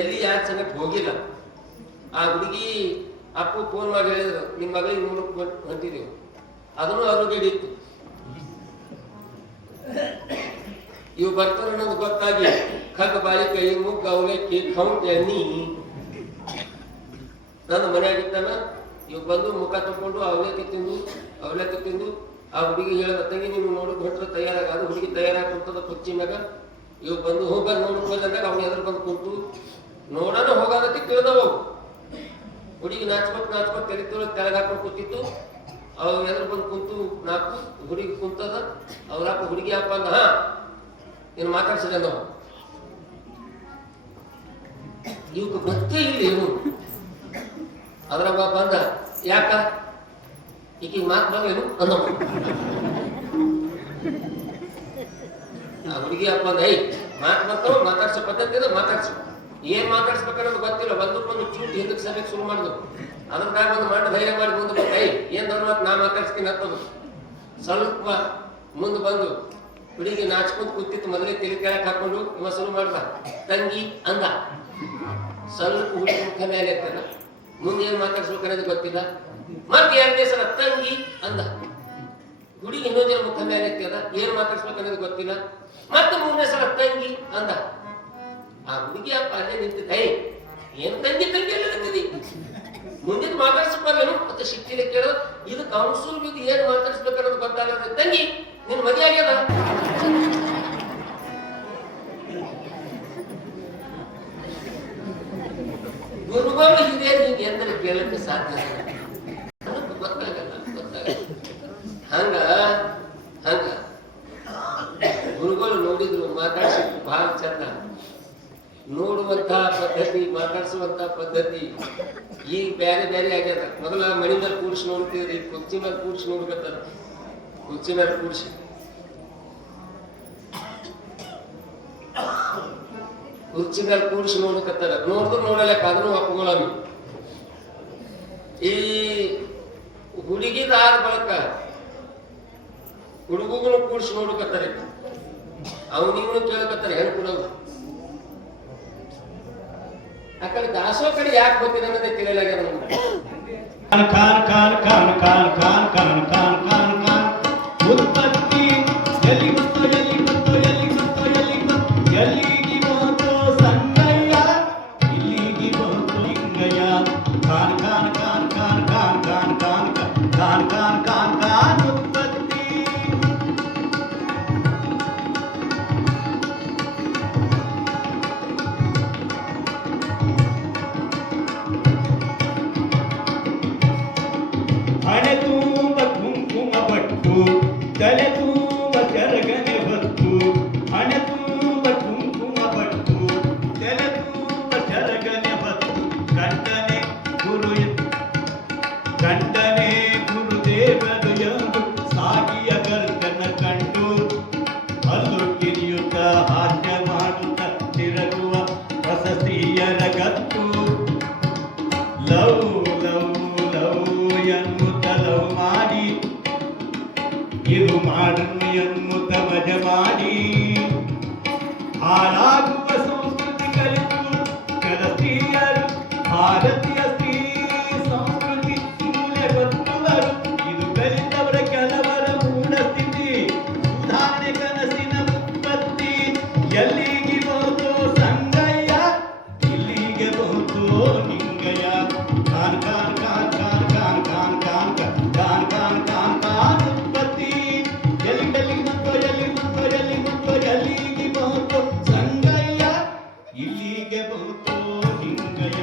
ಎಲ್ಲಿ ಯಾರ ಸಂಗಟ್ ಹೋಗಿಲ್ಲ. ಆ ಹುಡುಗಿ ಅಪ್ಪು ಫೋನ್ ಮಾಡಿ ಹೇಳಿದ್ರು, ನಿಮ್ಮ ಮಗಳಿಗೆ ನೋಡಕ್ ಹೊಂಟಿದೀವಿ. ಅದನ್ನು ಆರೋಗ್ಯ ಇತ್ತು. ಇವು ಬರ್ತಾರ ಅನ್ನೋದು ಗೊತ್ತಾಗಿ ಕಗ್ಗ ಬಾಳಿಕೈ ಮುಗ್ಗ ಅವಲಕ್ಕಿ ಕೌಂಟ್ ಎಣ್ಣಿ ನನ್ನ ಮನೆಯಾಗಿದ್ದಾನ. ಇವ್ ಬಂದು ಮುಖ ತಕೊಂಡು ಅವಲಕ್ಕಿ ತಿಂದು ಆ ಹುಡುಗಿ ಹೇಳಿದ, ತಂಗಿ ನೀವು ನೋಡಕ್ ಹೊಂಟ್ರೆ ತಯಾರಾಗ. ಅದು ಹುಡುಗಿ ತಯಾರಾಗಿ ಕುಂತದ ಕುರ್ಚಿ ಮ್ಯಾಗ. ಇವ್ ಬಂದು ಹೋಗಾರ ನೋಡಕ್ ಹೋದಂದಾಗ ಅವ್ನ ಎದುರು ಬಂದು ಕುಂತು ನೋಡೋಣ ಹೋಗಾದಕ್ಕೆ ತಿಳಿದವು. ಹುಡುಗಿ ನಾಚ್ಬೇಕು ತಲೆ ಕೆಳಗೆ ಹಾಕೊಂಡು ಕೂತಿತ್ತು. ಅವ್ರ ಎದುರು ಬಂದು ಕುಂತು 4 ಹುಡುಗಿ ಕುಂತದ. ಅವ್ರಪ್ಪ ಹುಡುಗಿ ಅಪ್ಪ ಅಂದ, ಹಾ ನೀನು ಮಾತಾಡ್ಸಿದ ನಾವು ಇವ್ಕ ಗೊತ್ತೇ ಇಲ್ಲ ಏನು. ಅದ್ರಾಗ ಬಂದ, ಯಾಕ ಈಕಿಗೆ ಮಾತು ಬರಲೇನು ಅನ್ನೋ. ಆ ಹುಡುಗಿ ಅಪ್ಪ ಅಂದ, ಮಾತು ಬರ್ತಾವ, ಮಾತಾಡ್ಸೋ ಪದ್ಧತಿ ಅದ, ಮಾತಾಡ್ಸು. ಏನ್ ಮಾತಾಡ್ಸ್ಬೇಕನ್ನೋದು ಗೊತ್ತಿಲ್ಲ. ಬಂದು ಚೂಟ್ ಹಿಂದಕ್ಕೆ ಸಭೆಗೆ ಶುರು ಮಾಡಿದ್ರು. ಅದ್ರ ಮ್ಯಾಗ ಒಂದು ಮಾಡಿ ಧೈರ್ಯ ಮಾಡಿ ಮುಂದೆ ಬಂದ, ಏನ್ ಮಾತು ನಾ ಮಾತಾಡ್ಸ್ತೀನಿ ಹತ್ತದು. ಸ್ವಲ್ಪ ಮುಂದೆ ಬಂದು ಹುಡುಗಿ ನಾಚ್ಕೊಂತ ಕೂತಿತ್ತು. ಮೊದಲೇ ತಲೆ ಕೆಳಕ್ಕೆ ಹಾಕೊಂಡು ಇವ ಶುರು ಮಾಡ್ದ, ತಂಗಿ ಅಂದ. ಸ್ವಲ್ಪ ಹುಡುಗಿ ಮುಖ ಮೇಲೆ ಇರ್ತಲ್ಲ, ಮುಂದೆ ಏನ್ ಮಾತಾಡ್ಸ್ಬೇಕನ್ನೋದು ಗೊತ್ತಿಲ್ಲ. ಮತ್ತೆ 2ನೇ ಸಲ ತಂಗಿ ಅಂದ. ಹುಡುಗಿ ಇನ್ನೊಂದು ಜನ ಮುಖ ಮೇಲೆ ಇರ್ತದ, ಏನ್ ಮಾತಾಡ್ಸ್ಬೇಕನ್ನೋದು ಗೊತ್ತಿಲ್ಲ. ಮತ್ತೆ 3ನೇ ಸಲ ತಂಗಿ ಅಂದ. ಆ ಹುಡುಗಿ ಅಪ್ಪ ಅಲ್ಲೇ ನಿಂತಿದ್ದ, ಏನ್ ತಂಗಿ ಎಲ್ಲ ನಿಂತಿದಿ, ಮುಂದಿನ ಮಾತಾಡ್ಸ್ಬೇಕೇನು ಮತ್ತೆ ಶಿಕ್ಷಿಲೆ ಕೇಳೋದು. ಇದು ಕೌನ್ಸಿಲ್ ಬಿದ್ದು ಏನ್ ಮಾತಾಡ್ಸ್ಬೇಕನ್ನೋದು ಗೊತ್ತಾಗಲ್ಲ. ತಂಗಿ ನಿನ್ ಮದುವೆ ಆಗ್ಯದ? ಗುರುಗಳು ಹಿರಿಯರು ಹಿಂಗೆ ಎಂದರೆ ಕೇಳಕ್ಕೆ ಸಾಧ್ಯ ಗೊತ್ತಾಗಲ್ಲ. ಹಂಗ ಗುರುಗಳು ನೋಡಿದ್ರು, ಮಾತಾಡ್ಸಿದ್ರು ಬಹಳ ಚಂದ. ನೋಡುವಂತಹ ಪದ್ಧತಿ, ಮಾತಾಡ್ಸುವಂತಹ ಪದ್ಧತಿ ಈಗ ಬೇರೆ ಬೇರೆ ಆಗ್ಯದ. ಮೊದಲ ಮಣಿ ಮೇಲೆ ಕೂಡ್ಸಿ ನೋಡ್ತಿದ್ರಿ, ಕುರ್ಚಿ ಮೇಲೆ ಕೂಡ್ಸಿ ನೋಡ್ಕತ್ತಾರ. ಕುರ್ಚಿ ಮೇಲೆ ಕೂಡ್ಸಿ ನೋಡ್ಕತ್ತಾರ. ನೋಡಿದ್ರು ನೋಡಲಕ್ಕ ಅದನ್ನು ಒಪ್ಕೊಳ್ಳೋದು. ಈ ಹುಡುಗಿದಾದ ಬಳಕ ಹುಡುಗನು ಕೂಡ್ಸಿ ನೋಡ್ಕತ್ತಾರೆ. ಅವನಿಗೂ ಕೇಳಕತ್ತಾರೆ ಹೆಣ್ಣು ಕೊಡೋದು. ಆ ಕಡೆ ದಾಸೋ ಕಡೆ ಯಾಕೆ ಗೊತ್ತಿಲ್ಲ ಅನ್ನೋದೇ ತಿಳಿಯಲಾಗ್ಯದ ನಮ್ಗೆ. ಉತ್ಪತ್ತಿ ಎಲ್ಲಿ ಬಂತು ಎಲ್ಲಿಗೆ ಬಂತು ಸಂಗಯ್ಯ, ಇಲ್ಲಿಗೆ ಬಂತು ಲಿಂಗಯ್ಯ. ಕಾನ್ ಕಾನ್ ಕಾನ್ ಕಾನ್ ಕಾನ್ ಕಾನ್ ಕಾನ್ ಕಾನ್ ಕಾನ್ ಕಾನ್ ಕಾನ್ ಉತ್ಪತ್ತಿ. ಹಣೆ ತುಂಬ ಕುಂಕುಮ ಬಟ್ಟು, ತಲೆ ತುಂಬ ಜರಗನೆ ಹೊತ್ತು. ಹಣೆ ತುಂಬ ಕುಂಕುಮ ಬಟ್ಟು, ತಲೆ ತುಂಬ ಜರಗನೆ ಹೊತ್ತು. ಗಂಡನೆ ಗುರುದೇವರು ಎಂದು ಸಾಗಿಯ ಗರ್ಗನ ಕಂಡು, ಹಲ್ಲು ಕಿರಿಯುತ್ತ ಹಾಸ್ಯ ಮಾಡುತ್ತ ತಿರುಗುವ ಹೊಸ ಸ್ತ್ರೀಯರ ಗತ್ತು. ಲವ್ ಲವ್ ಲವ್ ಎನ್ನುತ್ತ ಲವ್ ಮಾಡಿ, ಇದು ಮಾಡನ್ನು ಎನ್ನುತ್ತ ಮಜ ಮಾಡಿ, ಹಾಳಾಗುವ ಸಂಸ್ಕೃತಿ ಕಲಿತು ಕಲಸ್ತ್ರೀಯರು ಭಾರತೀಯ ಸ್ತ್ರೀ ಸಂಸ್ಕೃತಿ ಮೂಲೆ ಗೊತ್ತುವರು. ಇದು ಕಲಿತವರ ಕೆಲವರ ಮೂಢ ಸ್ಥಿತಿ, ಸುಧಾರಣೆ ಕನಸಿನ ಉತ್ಪತ್ತಿ. ಎಲ್ಲಿಗೆ ಬಂತು ಸಂಗಯ್ಯ, ಇಲ್ಲಿಗೆ ಬಂತು ಲಿಂಗಯ್ಯ. ಕಾನ್ ಕಾನ್ ಕಾನ್ ಕಾನ್ ಕಾನ್ ಕಾನ್ ಕಾನ್ ಕಾನ್ ಕಾನ್ ಕಾನ್ ಕಾನ್ ಉತ್ಪತ್ತಿ. ಎಲ್ಲಿಗೆ ಬಂತು ಎಲ್ಲಿಗೆ ಬಂತು ಸಂಗಯ್ಯ, ಇಲ್ಲಿಗೆ ಬಂತು ಲಿಂಗಯ್ಯ.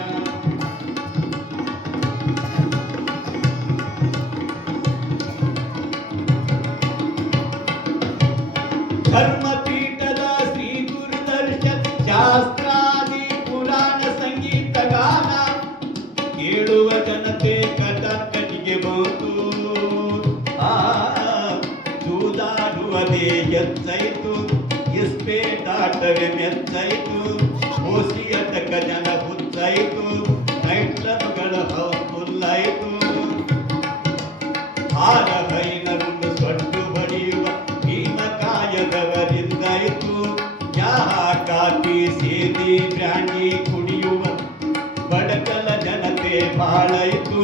ಧರ್ಮಪೀಠದ ಶ್ರೀ ಗುರುದ ಶಾಸ್ತ್ರಾದಿ ಪುರಾಣ ಸಂಗೀತ ಗಾನ ಕೇಳುವ ಜನತೆ ಕಟಕಟಿಗೆ ಬಂತು. ಚೂದಾಡುವುದೇ ಎಚ್ಚಾಯಿತು, ಇಸ್ಪೇಟಾಟವೇ ಮೆಚ್ಚಾಯಿತು, ಓಸಿಯಟಕ ಜನ ಹುಚ್ಚಾಯಿತು, ನೈಟ್ ಕ್ಲಬ್ಗಳ ಹೌಸ್ಫುಲ್ ಆಯಿತು. ಹಾರ ಹೈನರುಂಡು ಸೊಟ್ಟು ಬಡಿಯುವ ಭೀಮಕಾಯದವರಿಂದಾಯಿತು. ಚಹಾ ಕಾಫಿ ಸೇದಿ ಬ್ರಾಂಡಿ ಕುಡಿಯುವ ಬಡಕಲ ಜನತೆ ಬಾಳಾಯಿತು.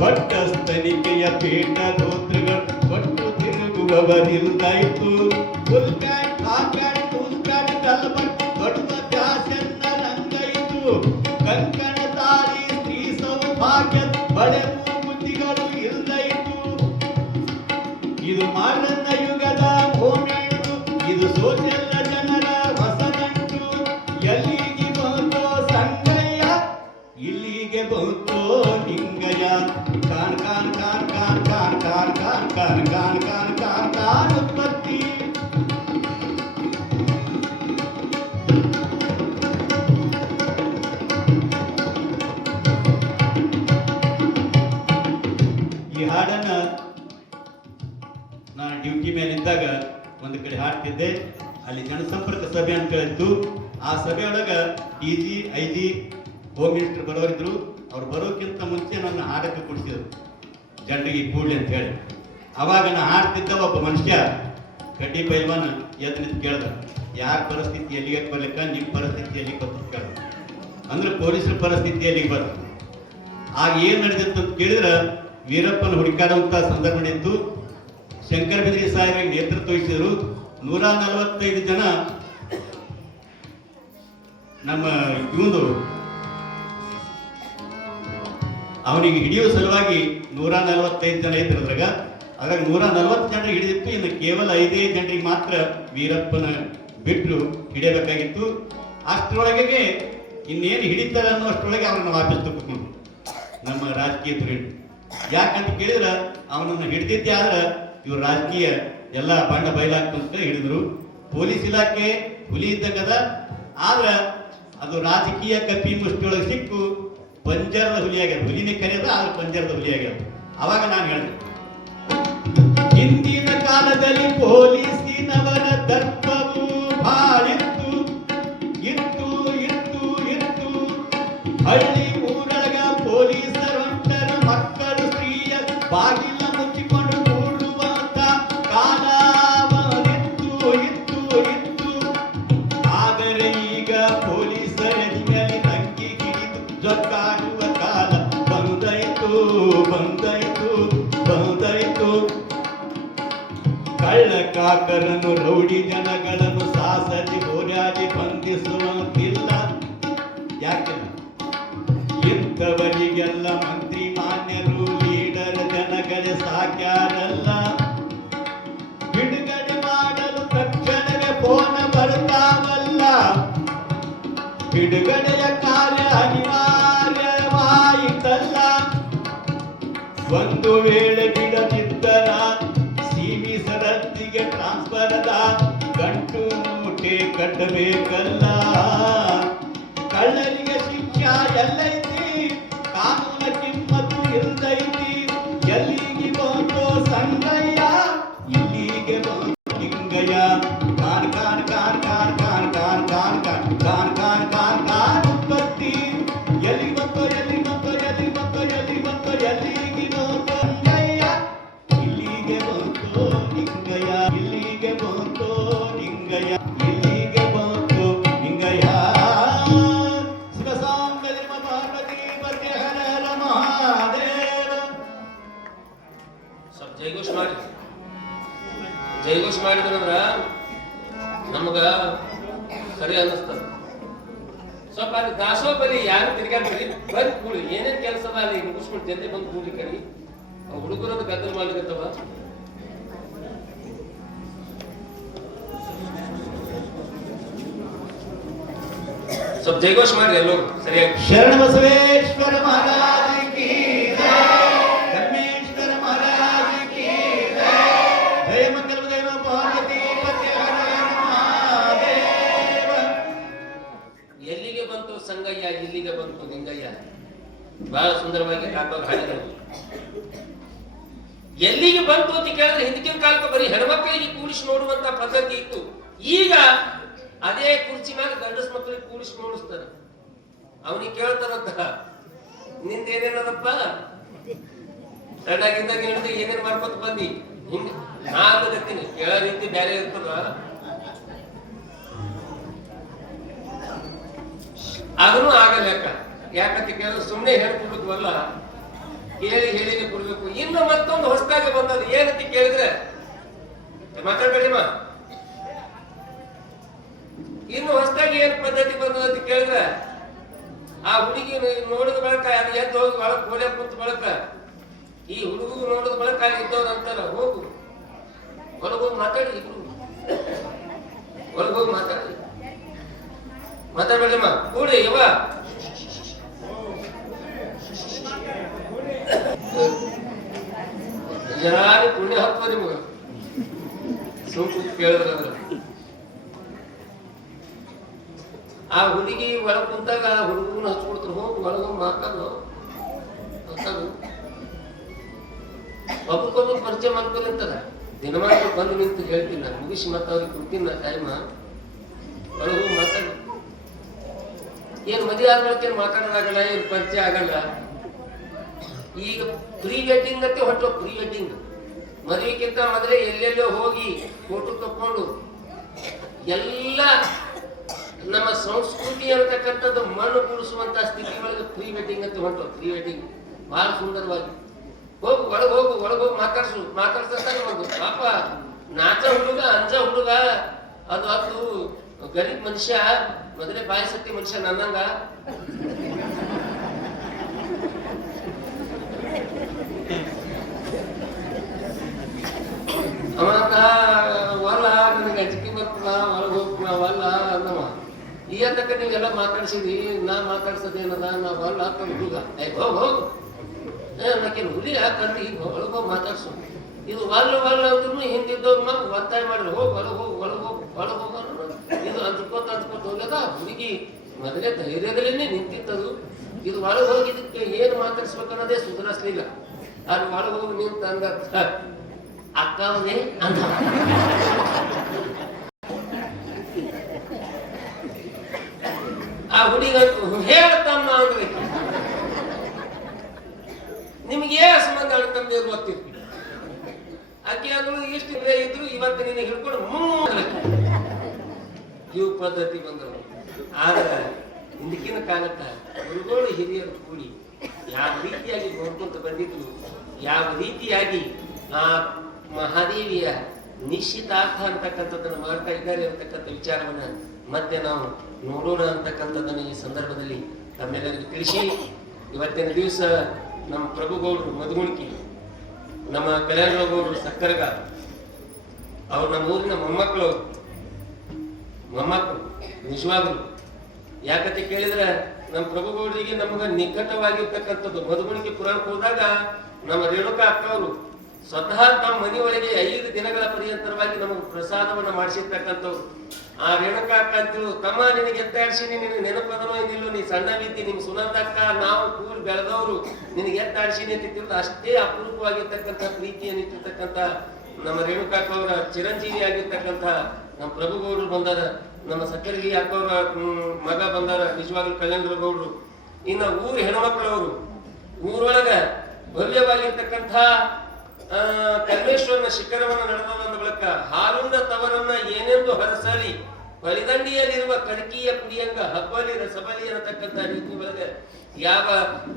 ಭಟ್ಟಸ್ತನಿಕೆಯ ಪೀಠ ರೋದ್ರಗಳು ಕೊಟ್ಟು ತಿರುಗುವವರಿಲ್ದಾಯಿತು. Full pant half pant full pant ಕಲ್ಬಟ್ ದೊಡ್ಡ ಫ್ಯಾಷನ್ನ ರಂಗಾಯಿತು. ಕಂಕಣ ತಾಳಿ ಸ್ತ್ರೀ ಸೌಭಾಗ್ಯ ಬಳೆ ಮೂಗುತಿಗಳು ಇಲ್ದಾಯಿತು. ಇದು ಮಾಡರ್ನ ಯುಗದ ಮೂಮೆಂಟು, ಇದು ಸೋಷಿಯಲ್ ಜನರ ಹೊಸದಂಟು. ಎಲ್ಲಿಗೆ ಬಂತೋ ಸಂಗಯ್ಯ, ಇಲ್ಲಿಗೆ ಬಂತೋ ಲಿಂಗಯ್ಯ. ಕಾನ್ ಕಾನ್ ಕಾನ್ ಕಾನ್ ಕಾನ್ ಕಾನ್ ಕಾನ್ ಕಾನ್ ಕಾನ್ ಕಾನ್ ಕಾನ್ ಕಾನ್ ಉತ್ಪತ್ತಿ. ಈ ಹಾಡನ್ನ ನಾನು ಡ್ಯೂಟಿ ಮೇಲೆ ಇದ್ದಾಗ ಒಂದು ಕಡೆ ಹಾಡ್ತಿದ್ದೆ. ಅಲ್ಲಿ ಜನಸಂಪರ್ಕ ಸಭೆ ಅಂತ ಹೇಳಿತ್ತು. ಆ ಸಭೆಯೊಳಗ DG IG ಹೋಮ್ ಮಿನಿಸ್ಟರ್ ಬರೋರಿದ್ರು. ಅವ್ರು ಬರೋಕ್ಕಿಂತ ಮುಂಚೆ ನನ್ನ ಹಾಡಕ್ಕೆ ಕೊಡಿಸಿದ್ರು, ಜನರಿಗೆ ಕೂಡ್ಲಿ ಅಂತ ಹೇಳಿ. ಅವಾಗ ನಾ ಹಾಡ್ತಿದ್ದ ಒಬ್ಬ ಮನುಷ್ಯ ಕಡ್ಡಿ ಪೈಲ್ವಾನ್ ಎದ್ದು ನಿಂತು ಕೇಳ್ದ, ಯಾರ ಪರಿಸ್ಥಿತಿ ಎಲ್ಲಿಗೆ ಬರ್ಲಿಕ್ಕ, ನಿಮ್ಮ ಪರಿಸ್ಥಿತಿ ಎಲ್ಲಿಗೆ ಬರ್ತದೆ ಕೇಳ್ದ. ಅಂದ್ರೆ ಪೊಲೀಸರ ಪರಿಸ್ಥಿತಿ ಎಲ್ಲಿಗೆ ಬರ್ತದೆ. ಆಗ ಏನ್ ನಡೆದಿತ್ತು ಅಂತ ಕೇಳಿದ್ರೆ, ವೀರಪ್ಪನ ಹುಡುಕಾಡುವಂತ ಸಂದರ್ಭ ನಡೆಯಿತು. ಶಂಕರ ಬಿದ್ರಿ ಸಾಹೇಬರಿಗೆ ನೇತೃತ್ವ ವಹಿಸಿದರು. 145 ಜನ ನಮ್ಮ ಇವನು ಅವನಿಗೆ ಹಿಡಿಯುವ ಸಲುವಾಗಿ 145 ಜನ ಇದ್ರದ್ರಾಗ. ಅದ್ರಾಗ 140 ಜನರಿಗೆ ಹಿಡಿದಿತ್ತು. ಇನ್ನು ಕೇವಲ 5 ಜನರಿಗೆ ಮಾತ್ರ ವೀರಪ್ಪನ ಬಿಟ್ಟು ಹಿಡಿಯಬೇಕಾಗಿತ್ತು. ಅಷ್ಟರೊಳಗೆ ಇನ್ನೇನು ಹಿಡಿತಾರೆ ಅನ್ನೋ ಅಷ್ಟರೊಳಗೆ ಅವ್ರನ್ನ ವಾಪಸ್ ತಗೊಂಡು ನಮ್ಮ ರಾಜಕೀಯ ಧುರೀಣರು. ಯಾಕಂತ ಕೇಳಿದ್ರೆ ಅವನನ್ನು ಹಿಡಿದಿದ್ದೆ ಆದ್ರೆ ಇವ್ರು ರಾಜಕೀಯ ಎಲ್ಲ ಬಣ್ಣ ಬಯಲಾಗ್ತಂತ ಹಿಡಿದ್ರು. ಪೊಲೀಸ್ ಇಲಾಖೆ ಹುಲಿ ಇದ್ದಂಗದ, ಆದ್ರೆ ಅದು ರಾಜಕೀಯ ಕಪ್ಪಿ ಮುಷ್ಟಿಯೊಳಗೆ ಸಿಕ್ಕು ಪಂಜರದ ಹುಲಿ ಆಗ್ಯದ. ಹುಲಿನೇ ಕರೆಯದ, ಆದ್ರೆ ಪಂಜರದ ಹುಲಿ ಆಗ್ಯದ. ಅವಾಗ ನಾನು ಹೇಳಿದೆ, ಹಿಂದಿನ ಕಾಲದಲ್ಲಿ ಪೊಲೀಸಿನವರ ದರ್ಪವು ಬಾಳಿತ್ತು, ಇತ್ತು ಇತ್ತು ಇತ್ತು. ಹಳ್ಳಿ ಊರೊಳಗ ಪೊಲೀಸರೊಂಟರ ಮಕ್ಕಳು ಸ್ತ್ರೀಯ ಬಾಗಿಲ ಮುಚ್ಚಿಕೊಂಡು ಕೂಡುವಂತ ಕಾಲ ಇತ್ತು ಇತ್ತು ಇತ್ತು. ಆದರೆ ಈಗ ಪೊಲೀಸರ ಮೇಲೆ ತಂಗಿ ಹಿಡಿದು ಜೊಕ್ಕಾಡುವ ಕಾಲ ಬಂದಾಯಿತು ಬಂದಾಯಿತು ಬಂದಾಯಿತು. ಕಳ್ಳ ಕಾಕರನ್ನು ರೌಡಿ ಜನಗಳನ್ನು ಸಾಸರಿ ಹೋರಾಡಿ ಬಂಧಿಸುವಂತಿಲ್ಲ. ಯಾಕೆ ಇಂಥವರಿಗೆಲ್ಲ ಮಂತ್ರಿ ಮಾನ್ಯರು ಲೀಡರ್ ಜನಗಳೇ ಸಾಕ್ಯಾರಲ್ಲ. ಬಿಡುಗಡೆ ಮಾಡಲು ತಕ್ಷಣವೇ ಫೋನ್ ಬರ್ತಾವಲ್ಲ. ಬಿಡುಗಡೆಯ ಕಾರ್ಯ ಅನಿವಾರ್ಯವಾಯಿತಲ್ಲ. ಒಂದು ವೇಳೆ ಬಿಡದಿದ್ದರ ಸಿಮಿ ಸರತ್ತಿಗೆ ಟ್ರಾನ್ಸ್ಫರ್ದ ಗಂಟು ಮೂಟೆ ಕಟ್ಟಬೇಕಲ್ಲ. ಕಳ್ಳರಿಗೆ ಶಿಕ್ಷಾ ಎಲ್ಲೈತಿ, ಕಾನೂನ ಕಿಮ್ಮತ್ತು ಇಲ್ದೈತಿ. ಎಲ್ಲಿಗೆ ಬಂತು ಸಂಗಯ್ಯ, ಇಲ್ಲಿಗೆ ಬಂತು ಲಿಂಗಯ್ಯ. ಕಾನ್ ಕಾನ್ ಕಾನ್ ಕಾನ್ ಕಾನ್ ಕಾನ್ ಕಾನ್ ಕಾನ್ ಕಾನ್ ಕಾನ್ ಕಾನ್ ಕಾನ್ ಉತ್ಪತ್ತಿ. ಎಲ್ಲಿ ಬಂತು ಎಲ್ಲಿ ಬಂತು ಎಲ್ಲಿ ಬಂತು ಎಲ್ಲಿ ಬಂತು ಎಲ್ಲಿಗೆ ಬಂತು ಸಂಗಯ್ಯ, ಇಲ್ಲಿಗೆ ಬಂತು ಲಿಂಗಯ್ಯ. ಇಲ್ಲಿಗೆ ಬಂತು ಲಿಂಗಯ್ಯ, ಇಲ್ಲಿಗೆ ಬಂತು ಲಿಂಗಯ್ಯ. ಶಿವಸಾಂಗಲಿ ಪಾರ್ವತಿ ಪತಿ ಹರ ಹರ ಮಹಾದೇವ. ಸ್ವಲ್ಪ ಜೈಘೋಷ ಮಾಡಿ, ಜೈಘೋಷ ಮಾಡಿದ್ರಂದ್ರ ನಮಗ ಸರಿ ಅನ್ನಿಸ್ತದ. ಸ್ವಲ್ಪ ಅದು ದಾಸೋಹ ಬರೀ ಯಾರು ತಿರ್ಗಾಡ್ರಿ ಬಂದ್ ಕೂಡಿ ಏನೇನ್ ಕೆಲಸ ಅದ ಅಲ್ಲಿ ಮುಗಿಸ್ಕೊಂಡು ಜಲ್ದಿ ಬಂದು ಕೂಡಿ ಕಡಿ. ಹುಡುಗರದ್ದು ಗದ್ದಲ ಮಾಡ್ಲಿಕ್ಕತ್ತವ. ಸ್ವಲ್ಪ ಜೈಘೋಷ ಮಾಡ್ರಿ ಎಲ್ಲರೂ ಸರಿಯಾಗಿ. ಶರಣ ಬಸವೇಶ್ವರ ಮಹಾರಾಜ ಕಿ ಜೈ, ಕನ್ಮೇಶ್ವರ ಮಹಾರಾಜ ಕಿ ಜೈ. ಜಯ ಮಂಗಲ ದೇವ ಪಾರ್ವತಿ ಪತಿ ಹರ ಹರ ಮಹಾದೇವ. ಸಂಗಯ್ಯ ಇಲ್ಲಿಗೆ ಬಂತು ನಿಂಗಯ್ಯ. ಬಹಳ ಸುಂದರವಾಗಿ ಕಾಕವ್ರು ಹಾಡಿದರು. ಎಲ್ಲಿಗೆ ಬಂತು ಅಂತ ಕೇಳಿದ್ರೆ ಹಿಂದಿನ ಕಾಲಕ್ಕೆ ಬರೀ ಹೆಣ್ಮಕ್ಳಿಗೆ ಕೂಡಿಸಿ ನೋಡುವಂತ ಪದ್ಧತಿ ಇತ್ತು. ಈಗ ಅದೇ ಕುರ್ಚಿ ಮೇಲೆ ಗಂಡಸ್ ಮಕ್ಕಳಿಗೆ ಕೂಡಿಸಿ ನೋಡಿಸ್ತಾರೆ. ಅವನಿಗೆ ಕೇಳ್ತಾರಂತ, ನಿಂದ ಏನೇನದಪ್ಪ, ಸಣ್ಣಾಗಿದ್ದಾಗ ಹೇಳಿದ್ರೆ ಏನೇನ್ ಮಾಡ್ಕೊತ ಬಂದಿ, ಹಿಂಗ ನಾನು ಗತ್ತೀನಿ ಕೇಳೋ ರೀತಿ ಬೇರೆ ಇರ್ತದ. ಅದನ್ನು ಆಗಲೆಕ್ಕ. ಯಾಕಂತ ಕೇಳಿದ್ರೆ ಸುಮ್ಮನೆ ಹೇಳ್ಕೊಡ್ಬೇಕಲ್ಲ, ಕೇಳಿ ಹೇಳಿನೇ ಕೊಡ್ಬೇಕು. ಇನ್ನು ಮತ್ತೊಂದು ಹೊಸದಾಗಿ ಬಂದದ್ದು ಏನಂತ ಕೇಳಿದ್ರೆ, ಮಾತಾಡ್ಬೇಡಿಮ್ಮ, ಇನ್ನು ಹೊಸದಾಗಿ ಏನ್ ಪದ್ಧತಿ ಬಂದದಂತ ಕೇಳಿದ್ರೆ, ಆ ಹುಡುಗಿ ನೋಡಿದ ಬಳಕ ಅದು ಎದ್ದು ಹೋಗಿ ಒಳಗ್ ಗೋಡೆ ಕುಂತ ಬಳಕ ಈ ಹುಡುಗ ನೋಡಿದ ಬಳಕ ಅಲ್ಲಿ ಇದ್ದವ್ರು ಅಂತಾರ, ಹೋಗು ಒಳಗೋಗಿ ಮಾತಾಡಿ, ಇಬ್ರು ಒಳಗೋಗಿ ಮಾತಾಡಿ, ಮಾತಾಡ್ಬೇಡಿಮ್ಮ ಕೂಡಿ ಯವ್ವ. ಯಾರು ಪುಣ್ಯ ಹತ್ತುವ ನಿಮ್ಗ ಸುಮ್ ಕೇಳಿದ್ರ ಆ ಹುಡುಗಿ ಒಳಗ್ ಕುಂತಾಗ ಹುಡುಗನ ಹಚ್ಕೊಡ್ತಾರ, ಹೋಗಿ ಒಳಗೋಗಿ ಮಾತಾಡು. ಒಬ್ಬಕ್ಕೊಬ್ಬರು ಪರಿಚಯ ಮಾಡ್ಕೊಳ್ಳಿ ಅಂತದ. ದಿನಮಾನ ಬಂದು ನಿಂತು ಹೇಳ್ತೀನಿ ನಾನು, ಮುಗಿಸಿ ಮತ್ತೆ ಅವ್ರಿಗೆ ಕೊಡ್ತೀನಿ ನಾ ಟೈಮ್. ಒಳಗೋಗಿ ಮಾತಾಡು. ಏನ್ ಮದುವೆ ಆದ್ಮೇಲೆ ಮಾತಾಡೋದಾಗಲ್ಲ, ಏನ್ ಪರಿಚಯ ಆಗಲ್ಲ. ಈಗ ಪ್ರೀ ವೆಡ್ಡಿಂಗ್ ಅಂತ ಹೊಟ್ಟು, ಪ್ರೀ ವೆಡ್ಡಿಂಗ್ ಮದುವೆಗಿಂತ ಮೊದಲೇ ಎಲ್ಲೆಲ್ಲೋ ಹೋಗಿ ಫೋಟೋ ತಕೊಂಡು ಎಲ್ಲ ನಮ್ಮ ಸಂಸ್ಕೃತಿ ಅನ್ನತಕ್ಕಂಥದ್ದು ಮಣ್ಣು ಕೂಡಿಸುವಂತ ಸ್ಥಿತಿ ಒಳಗೆ ಪ್ರೀ ವೆಡ್ಡಿಂಗ್ ಅಂತ ಹೊಂಟು. ಪ್ರೀ ವೆಡ್ಡಿಂಗ್ ಬಹಳ ಸುಂದರವಾಗಿ ಹೋಗು, ಒಳಗೋಗಿ ಮಾತಾಡ್ಸ್ತಾನೆ ಒಂದು ಪಾಪ ನಾಚ ಹುಡುಗ ಅಂಜ ಹುಡುಗ. ಅದು ಗರೀಬ್ ಮನುಷ್ಯ, ಮೊದಲೇ ಬಾಯಿ ಸತ್ತಿ ಮನುಷ್ಯ ನನ್ನಂಗ. ಅವನಂತ ವಲ್ಲ ನನಗೆ ಅಂಜಿಕೆ ಬರ್ತದ, ಒಳಗೆ ಹೋಗ್ತದ ವಲ್ಲ ಅನ್ನವ. ಈ ಅಂತಕ್ಕ ನೀವೆಲ್ಲ ಮಾತಾಡ್ಸಿದ್ರಿ, ನಾ ಮಾತಾಡ್ಸೋದೇನದ, ನಾ ವಲ್ಲ ಅಂತ ಹುಡುಗ. ಹೋಗು ನಾಕೇನು ಹುಲಿ ಹಾಕಂತ ಈಗ ಒಳಗೋಗಿ ಮಾತಾಡ್ಸು. ಇದು ವಲ್ಲ ಅಂದ್ರೂ ಹಿಂದಿದ್ದವ್ರ ಮಗ ಒತ್ತಾಯ ಮಾಡಿದ್ರು, ಒಳಗೋಗ ಇದು ಅಂದ್ಕೋತ ಹೋಗ್ಯದ. ಹುಡುಗಿ ಮೊದಲೇ ಧೈರ್ಯದಲ್ಲೇ ನಿಂತಿತ್ತದು. ಇದು ಒಳಗೆ ಹೋಗಿ ಇದಕ್ಕೆ ಏನು ಮಾತಾಡ್ಸ್ಬೇಕನ್ನೋದೇ ಸುಧಾರಿಸ್ಲಿಲ್ಲ. ಅದು ಒಳಗೆ ಹೋಗಿ ನಿಂತ ಅಂದ ಅಕ್ಕವನೇ ಅಂತ. ಆ ಹುಡುಗ ಹೇಳ್ತಮ್ಮ ಅಂದ್ರೆ, ನಿಮ್ಗೆ ಏ ಸಂಬಂಧ ಅಳ್ತಂದೆ ಗೊತ್ತಿರ್ತೀವಿ. ಆಕೆ ಆಗಳು ಎಷ್ಟು ಇದ್ರು ಇವತ್ತು ನಿನ್ನ ಹಿಡ್ಕೊಂಡು ಇವು ಪದ್ಧತಿ ಬಂದವು. ಆದ್ರೆ ಹಿಂದಕ್ಕಿನ ಕಾಲಕ್ಕ ಗುರುಗಳು ಹಿರಿಯರು ಕೂಡಿ ಯಾವ ರೀತಿಯಾಗಿ ನೋಡ್ಕೊಂತ ಬಂದಿದ್ರು, ಯಾವ ರೀತಿಯಾಗಿ ಆ ಮಹಾದೇವಿಯ ನಿಶ್ಚಿತಾರ್ಥ ಅಂತಕ್ಕಂಥದ್ದನ್ನು ಮಾಡ್ತಾ ಇದ್ದಾರೆ ಅಂತಕ್ಕಂಥ ವಿಚಾರವನ್ನ ಮತ್ತೆ ನಾವು ನೋಡೋಣ ಅಂತಕ್ಕಂಥದ್ದನ್ನು ಈ ಸಂದರ್ಭದಲ್ಲಿ ತಮ್ಮೆಲ್ಲರಿಗೂ ತಿಳಿಸಿ, ಇವತ್ತಿನ ದಿವಸ ನಮ್ಮ ಪ್ರಭುಗೌಡರು ಮಧುಮುಣಿಕಿ, ನಮ್ಮ ಕಲ್ಯಾಣಗೌಡರು ಸಕ್ಕರಗ, ಅವ್ರು ನಮ್ಮ ಊರಿನ ಮೊಮ್ಮಕ್ಕಳು ನಿಜವಾಗ್ಲು. ಯಾಕಂತ ಕೇಳಿದ್ರೆ ನಮ್ಮ ಪ್ರಭುಗೌಡರಿಗೆ ನಮಗ ನಿಕಟವಾಗಿರ್ತಕ್ಕಂಥದ್ದು. ಮಧುಮುಣಿಕಿ ಪುರಾಣಕ್ಕೆ ಹೋದಾಗ ನಮ್ಮ ರೇಣುಕಾ ಅಕ್ಕವರು ಸ್ವತಃ ತಮ್ಮ ಮನೆಯೊಳಗೆ 5 ದಿನಗಳ ಪರ್ಯಂತರವಾಗಿ ನಮಗೆ ಪ್ರಸಾದವನ್ನ ಮಾಡಿಸಿರ್ತಕ್ಕಂಥವ್ರು. ಆ ರೇಣುಕಾ ಅಕ್ಕ ಅಂತೇಳು, ತಮ್ಮ ನಿನಗೆ ಎತ್ತಾಡ್ಸಿನಿ, ನಿನಗೆ ನೆನಪದನೋ ಏನಿಲ್ಲೋ, ನೀ ಸಣ್ಣ ಬಿದ್ದಿ, ನಿಮ್ ಸುನಂದ ಅಕ್ಕ ನಾವು ಕೂಡಿ ಬೆಳೆದವರು, ನಿನಗೆ ಎತ್ತಾಡ್ಸಿನಿ ಅಂತ ತಿಳಿದು ಅಷ್ಟೇ ಅಪರೂಪವಾಗಿರ್ತಕ್ಕಂಥ ಪ್ರೀತಿಯನ್ನು ಇಟ್ಟಿರ್ತಕ್ಕಂಥ ನಮ್ಮ ರೇಣುಕಾ ಅಕ್ಕ ಅವರ ಚಿರಂಜೀವಿ ಆಗಿರ್ತಕ್ಕಂಥ ನಮ್ಮ ಪ್ರಭುಗೌಡರು ಬಂದಾರ. ನಮ್ಮ ಸಕ್ಕರಿಗೆ ಅಕ್ಕವರ ಮಗ ಬಂದಾರ, ನಿಜವಾಗ್ಲೂ ಕಲ್ಯಾಣ ಗೌಡರು. ಇನ್ನ ಊರು ಹೆಣ್ಮಕ್ಳವರು ಊರೊಳಗ ಭವ್ಯವಾಗಿರ್ತಕ್ಕಂಥ ಕಲ್ಮೇಶ್ವರನ ಶಿಖರವನ್ನ ನಡೆದ ಬಳಿಕ ಹಾಲುಂಡ ತವರನ್ನ ಏನೆಂದು ಹರಸಲಿ, ಬಲಿದಂಡಿಯಲ್ಲಿರುವ ಕರ್ಕಿಯ ಕುಡಿಯಂಗ ಹಬ್ಬಲಿ ರಸಬಲಿ ಅನ್ನತಕ್ಕಂಥ ರೀತಿ ಒಳಗೆ ಯಾವ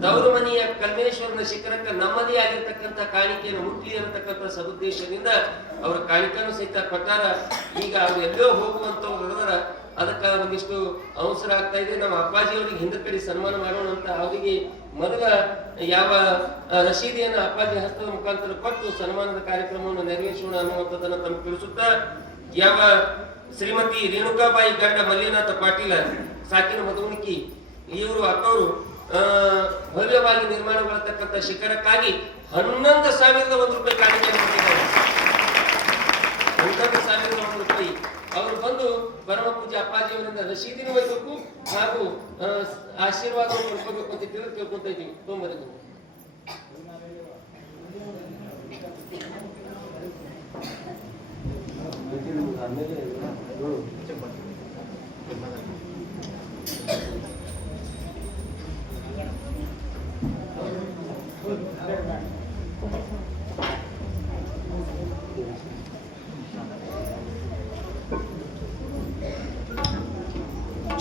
ತವರು ಮನೆಯ ಕಲ್ಮೇಶ್ವರನ ಶಿಖರಕ್ಕೆ ನಮ್ಮದೇ ಆಗಿರ್ತಕ್ಕಂಥ ಕಾಣಿಕೆಯನ್ನು ಮುಟ್ಲಿ ಅನ್ನತಕ್ಕಂಥ ಸದುದ್ದೇಶದಿಂದ ಅವರ ಕಾಣಿಕೆಯನ್ನು ಸಹಿತ ಕೊಟ್ಟಾರ. ಈಗ ಅವ್ರು ಎಲ್ಲೋ ಹೋಗುವಂತವ್ರು ಇರೋದ್ರ, ಅದಕ್ಕೆ ಒಂದಿಷ್ಟು ಅವಸರ ಆಗ್ತಾ ಇದೆ. ನಮ್ಮ ಅಪ್ಪಾಜಿ ಅವರಿಗೆ ಹಿಂದೆ ಕಡೆ ಸನ್ಮಾನ ಮಾಡೋಣ ಅಂತ ಅವರಿಗೆ ಮೊದಲ ಯಾವ ರಶೀದಿಯನ್ನು ಅಪ್ಪಾಜಿ ಹಸ್ತದ ಮುಖಾಂತರ ಕೊಟ್ಟು ಸನ್ಮಾನದ ಕಾರ್ಯಕ್ರಮವನ್ನು ನೆರವೇರಿಸೋಣ ಅನ್ನುವಂಥದ್ದನ್ನು ತಮಗೆ ತಿಳಿಸುತ್ತಾ, ಯಾವ ಶ್ರೀಮತಿ ರೇಣುಕಾಬಾಯಿ ಗಂಡ ಮಲ್ಲಿನಾಥ ಪಾಟೀಲ ಸಾಕಿನ ಮಧುಮುಣಿಕಿ ಇವರು ಅಕ್ಕವರು ಭವ್ಯವಾಗಿ ನಿರ್ಮಾಣಗೊಳ್ಳತಕ್ಕಂಥ ಶಿಖರಕ್ಕಾಗಿ 11,001 ರೂಪಾಯಿ ಕಾಣಿಕೆಯನ್ನು ಕೊಟ್ಟಿದ್ದಾರೆ. 11,001 ರೂಪಾಯಿ ಅವರು ಬಂದು ಪರಮ ಪೂಜ್ಯ ಅಪ್ಪಾಜಿಯವರಿಂದ ರಶೀದಿನ ಒಯ್ಬೇಕು ಹಾಗೂ ಆಶೀರ್ವಾದ ಪಡ್ಕೋಬೇಕು ಅಂತ ತಿಳ್ಕೊಂತ ಇದ್ದೀವಿ. ತೊಂಬರಿಗೂ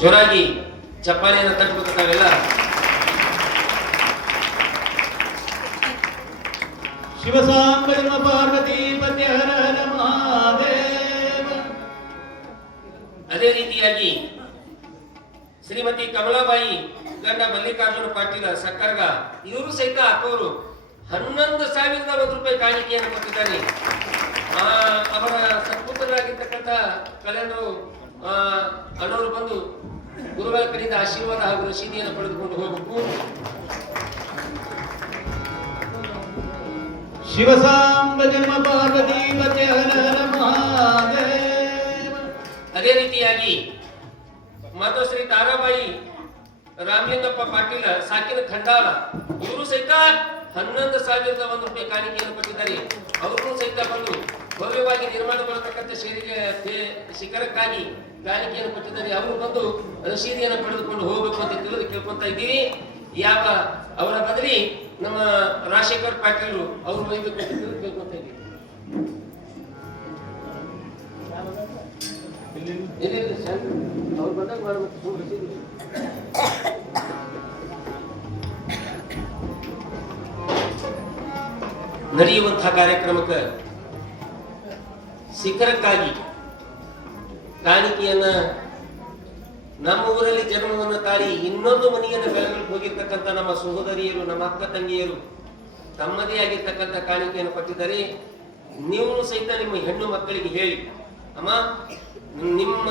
ಜೋರಾಗಿ ಚಪ್ಪಾಳೆಯನ್ನು ತಟ್ಟಬೇಕು ತಾವೆಲ್ಲ. ಶಿವಸಾಂಬ ಜನ್ಮ ಪಾರ್ವತಿ ಪತಿ ಹರ ಹರ ಮಹಾದೇವ. ಅದೇ ರೀತಿಯಾಗಿ ಶ್ರೀಮತಿ ಕಮಲಾಬಾಯಿ ಗಂಡ ಮಲ್ಲಿಕಾರ್ಜುನ ಪಾಟೀಲ ಸಕ್ಕರ್ಗ ಇವರು ಸಹಿತ ಅಕ್ಕವರು 11,001 ರೂಪಾಯಿ ಕಾಣಿಕೆಯನ್ನು ಕೊಟ್ಟಿದ್ದಾರೆ. ಅವರ ಸತ್ಪುತ್ರರಾಗಿರ್ತಕ್ಕಂಥ ಕಲ್ಯಾಣರು ಅಣ್ಣವರು ಬಂದು ಗುರುಗಳ ಕಡೆಯಿಂದ ಆಶೀರ್ವಾದ ಹಾಗೂ ರಶೀದಿಯನ್ನು ಪಡೆದುಕೊಂಡು ಹೋಗಬೇಕು. ಶಿವಸಾಂಬ ಜನ್ಮ ಪಾರ್ವತಿ ಪತಿ ಹರ ಹರ ಮಹಾದೇವ. ಅದೇ ರೀತಿಯಾಗಿ ಮಾತೋಶ್ರೀ ತಾರಾಬಾಯಿ ರಾಮಲಿಂಗಪ್ಪ ಪಾಟೀಲ ಸಾಕಿನ ಖಂಡಾಲ ಇವರು ಸಹಿತ 11,001 ರೂಪಾಯಿ ಕಾಣಿಕೆಯನ್ನು ಕೊಟ್ಟಿದ್ದಾರೆ. ಅವರು ಸಹಿತ ಬಂದು ಭವ್ಯವಾಗಿ ನಿರ್ಮಾಣಗೊಳ್ಳತಕ್ಕಂಥ ಶಿಖರಕ್ಕಾಗಿ ಕಾಣಿಕೆಯನ್ನು ಕೊಟ್ಟಿದ್ದಾರೆ. ಅವರು ಬಂದು ರಶೀದಿಯನ್ನು ಪಡೆದುಕೊಂಡು ಹೋಗಬೇಕು ಅಂತ ಕೇಳ್ಕೊಂತ ಇದ್ದೀವಿ. ಯಾವ ಅವರ ಬದಲಿ ನಮ್ಮ ರಾಜಶೇಖರ್ ಪಾಟೀಲ್ ಅವರು ಒಯ್ಬೇಕು ಅಂತ ಕೇಳ್ಕೊಂತ ಇದ್ದೀವಿ. ಅವ್ರು ಬಂದಾಗ ಮಾಡಬೇಕು. ನಡೆಯುವಂತಹ ಕಾರ್ಯಕ್ರಮಕ್ಕೆ ಶಿಖರಕ್ಕಾಗಿ ಕಾಣಿಕೆಯನ್ನ ನಮ್ಮ ಊರಲ್ಲಿ ಜನ್ಮವನ್ನು ತಾಳಿ ಇನ್ನೊಂದು ಮನೆಯನ್ನು ಬೆಳಗಲಿಕ್ಕೆ ಹೋಗಿರ್ತಕ್ಕಂಥ ನಮ್ಮ ಸಹೋದರಿಯರು, ನಮ್ಮ ಅಕ್ಕ ತಂಗಿಯರು ತಮ್ಮದೇ ಆಗಿರ್ತಕ್ಕಂಥ ಕಾಣಿಕೆಯನ್ನು ಕೊಟ್ಟಿದ್ದಾರೆ. ನೀವು ಸಹಿತ ನಿಮ್ಮ ಹೆಣ್ಣು ಮಕ್ಕಳಿಗೆ ಹೇಳಿ, ಅಮ್ಮ ನಿಮ್ಮ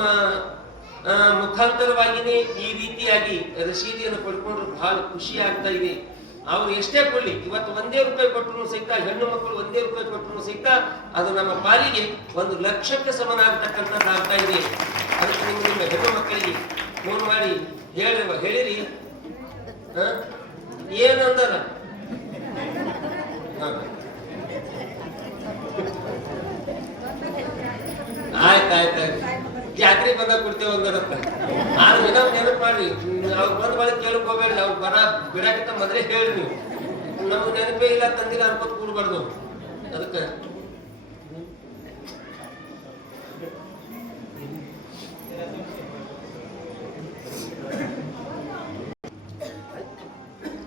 ಮುಖಾಂತರವಾಗಿನೇ ಈ ರೀತಿಯಾಗಿ ರಶೀದಿಯನ್ನು ಪಡ್ಕೊಂಡ್ರು ಬಹಳ ಖುಷಿ ಆಗ್ತಾ ಇದೆ. ಅವ್ರು ಎಷ್ಟೇ ಕೊಡ್ಲಿ, ಇವತ್ತು 1 ರೂಪಾಯಿ ಕೊಟ್ಟರು ಸಹಿತ, ಹೆಣ್ಣು ಮಕ್ಕಳು 1 ರೂಪಾಯಿ ಕೊಟ್ಟರು ಸಹಿತ ಅದು ನಮ್ಮ ಪಾಲಿಗೆ 1,00,000ಕ್ಕೆ ಸಮಾನ ಆಗ್ತಕ್ಕಂಥದ್ದು ಆಗ್ತಾ ಇದೆ. ಅದಕ್ಕೆ ನಿಮ್ಮ ಹೆಣ್ಣು ಮಕ್ಕಳಿಗೆ ಫೋನ್ ಮಾಡಿ ಹೇಳಿರಿ. ಏನಂದಾರ ಆಯ್ತಾಯ್ತು ಜಾತ್ರೆ ಬಂದಾಗ ಕೊಡ್ತೇವೆ ಒಂದರತ್ತ. ಆದ್ರೆ ಇನ್ನೊಂದು ನೆನಪು ಮಾಡ್ರಿ, ಅವ್ರು ಬಂದ್ ಬಳಿ ಕೇಳಕ್ ಹೋಗ್ಬೇಡ್ರಿ. ಅವ್ರು ಬಿಡಾಕಿಂತ ಮೊದಲೇ ಹೇಳ್ರಿ ನೀವು, ನಮ್ಗೆ ನೆನಪೇ ಇಲ್ಲ ತಂದಿಲ್ಲ ಅನ್ಕೋತ ಕೂಡ್ಬಾರ್ದು. ಅದಕ್ಕೆ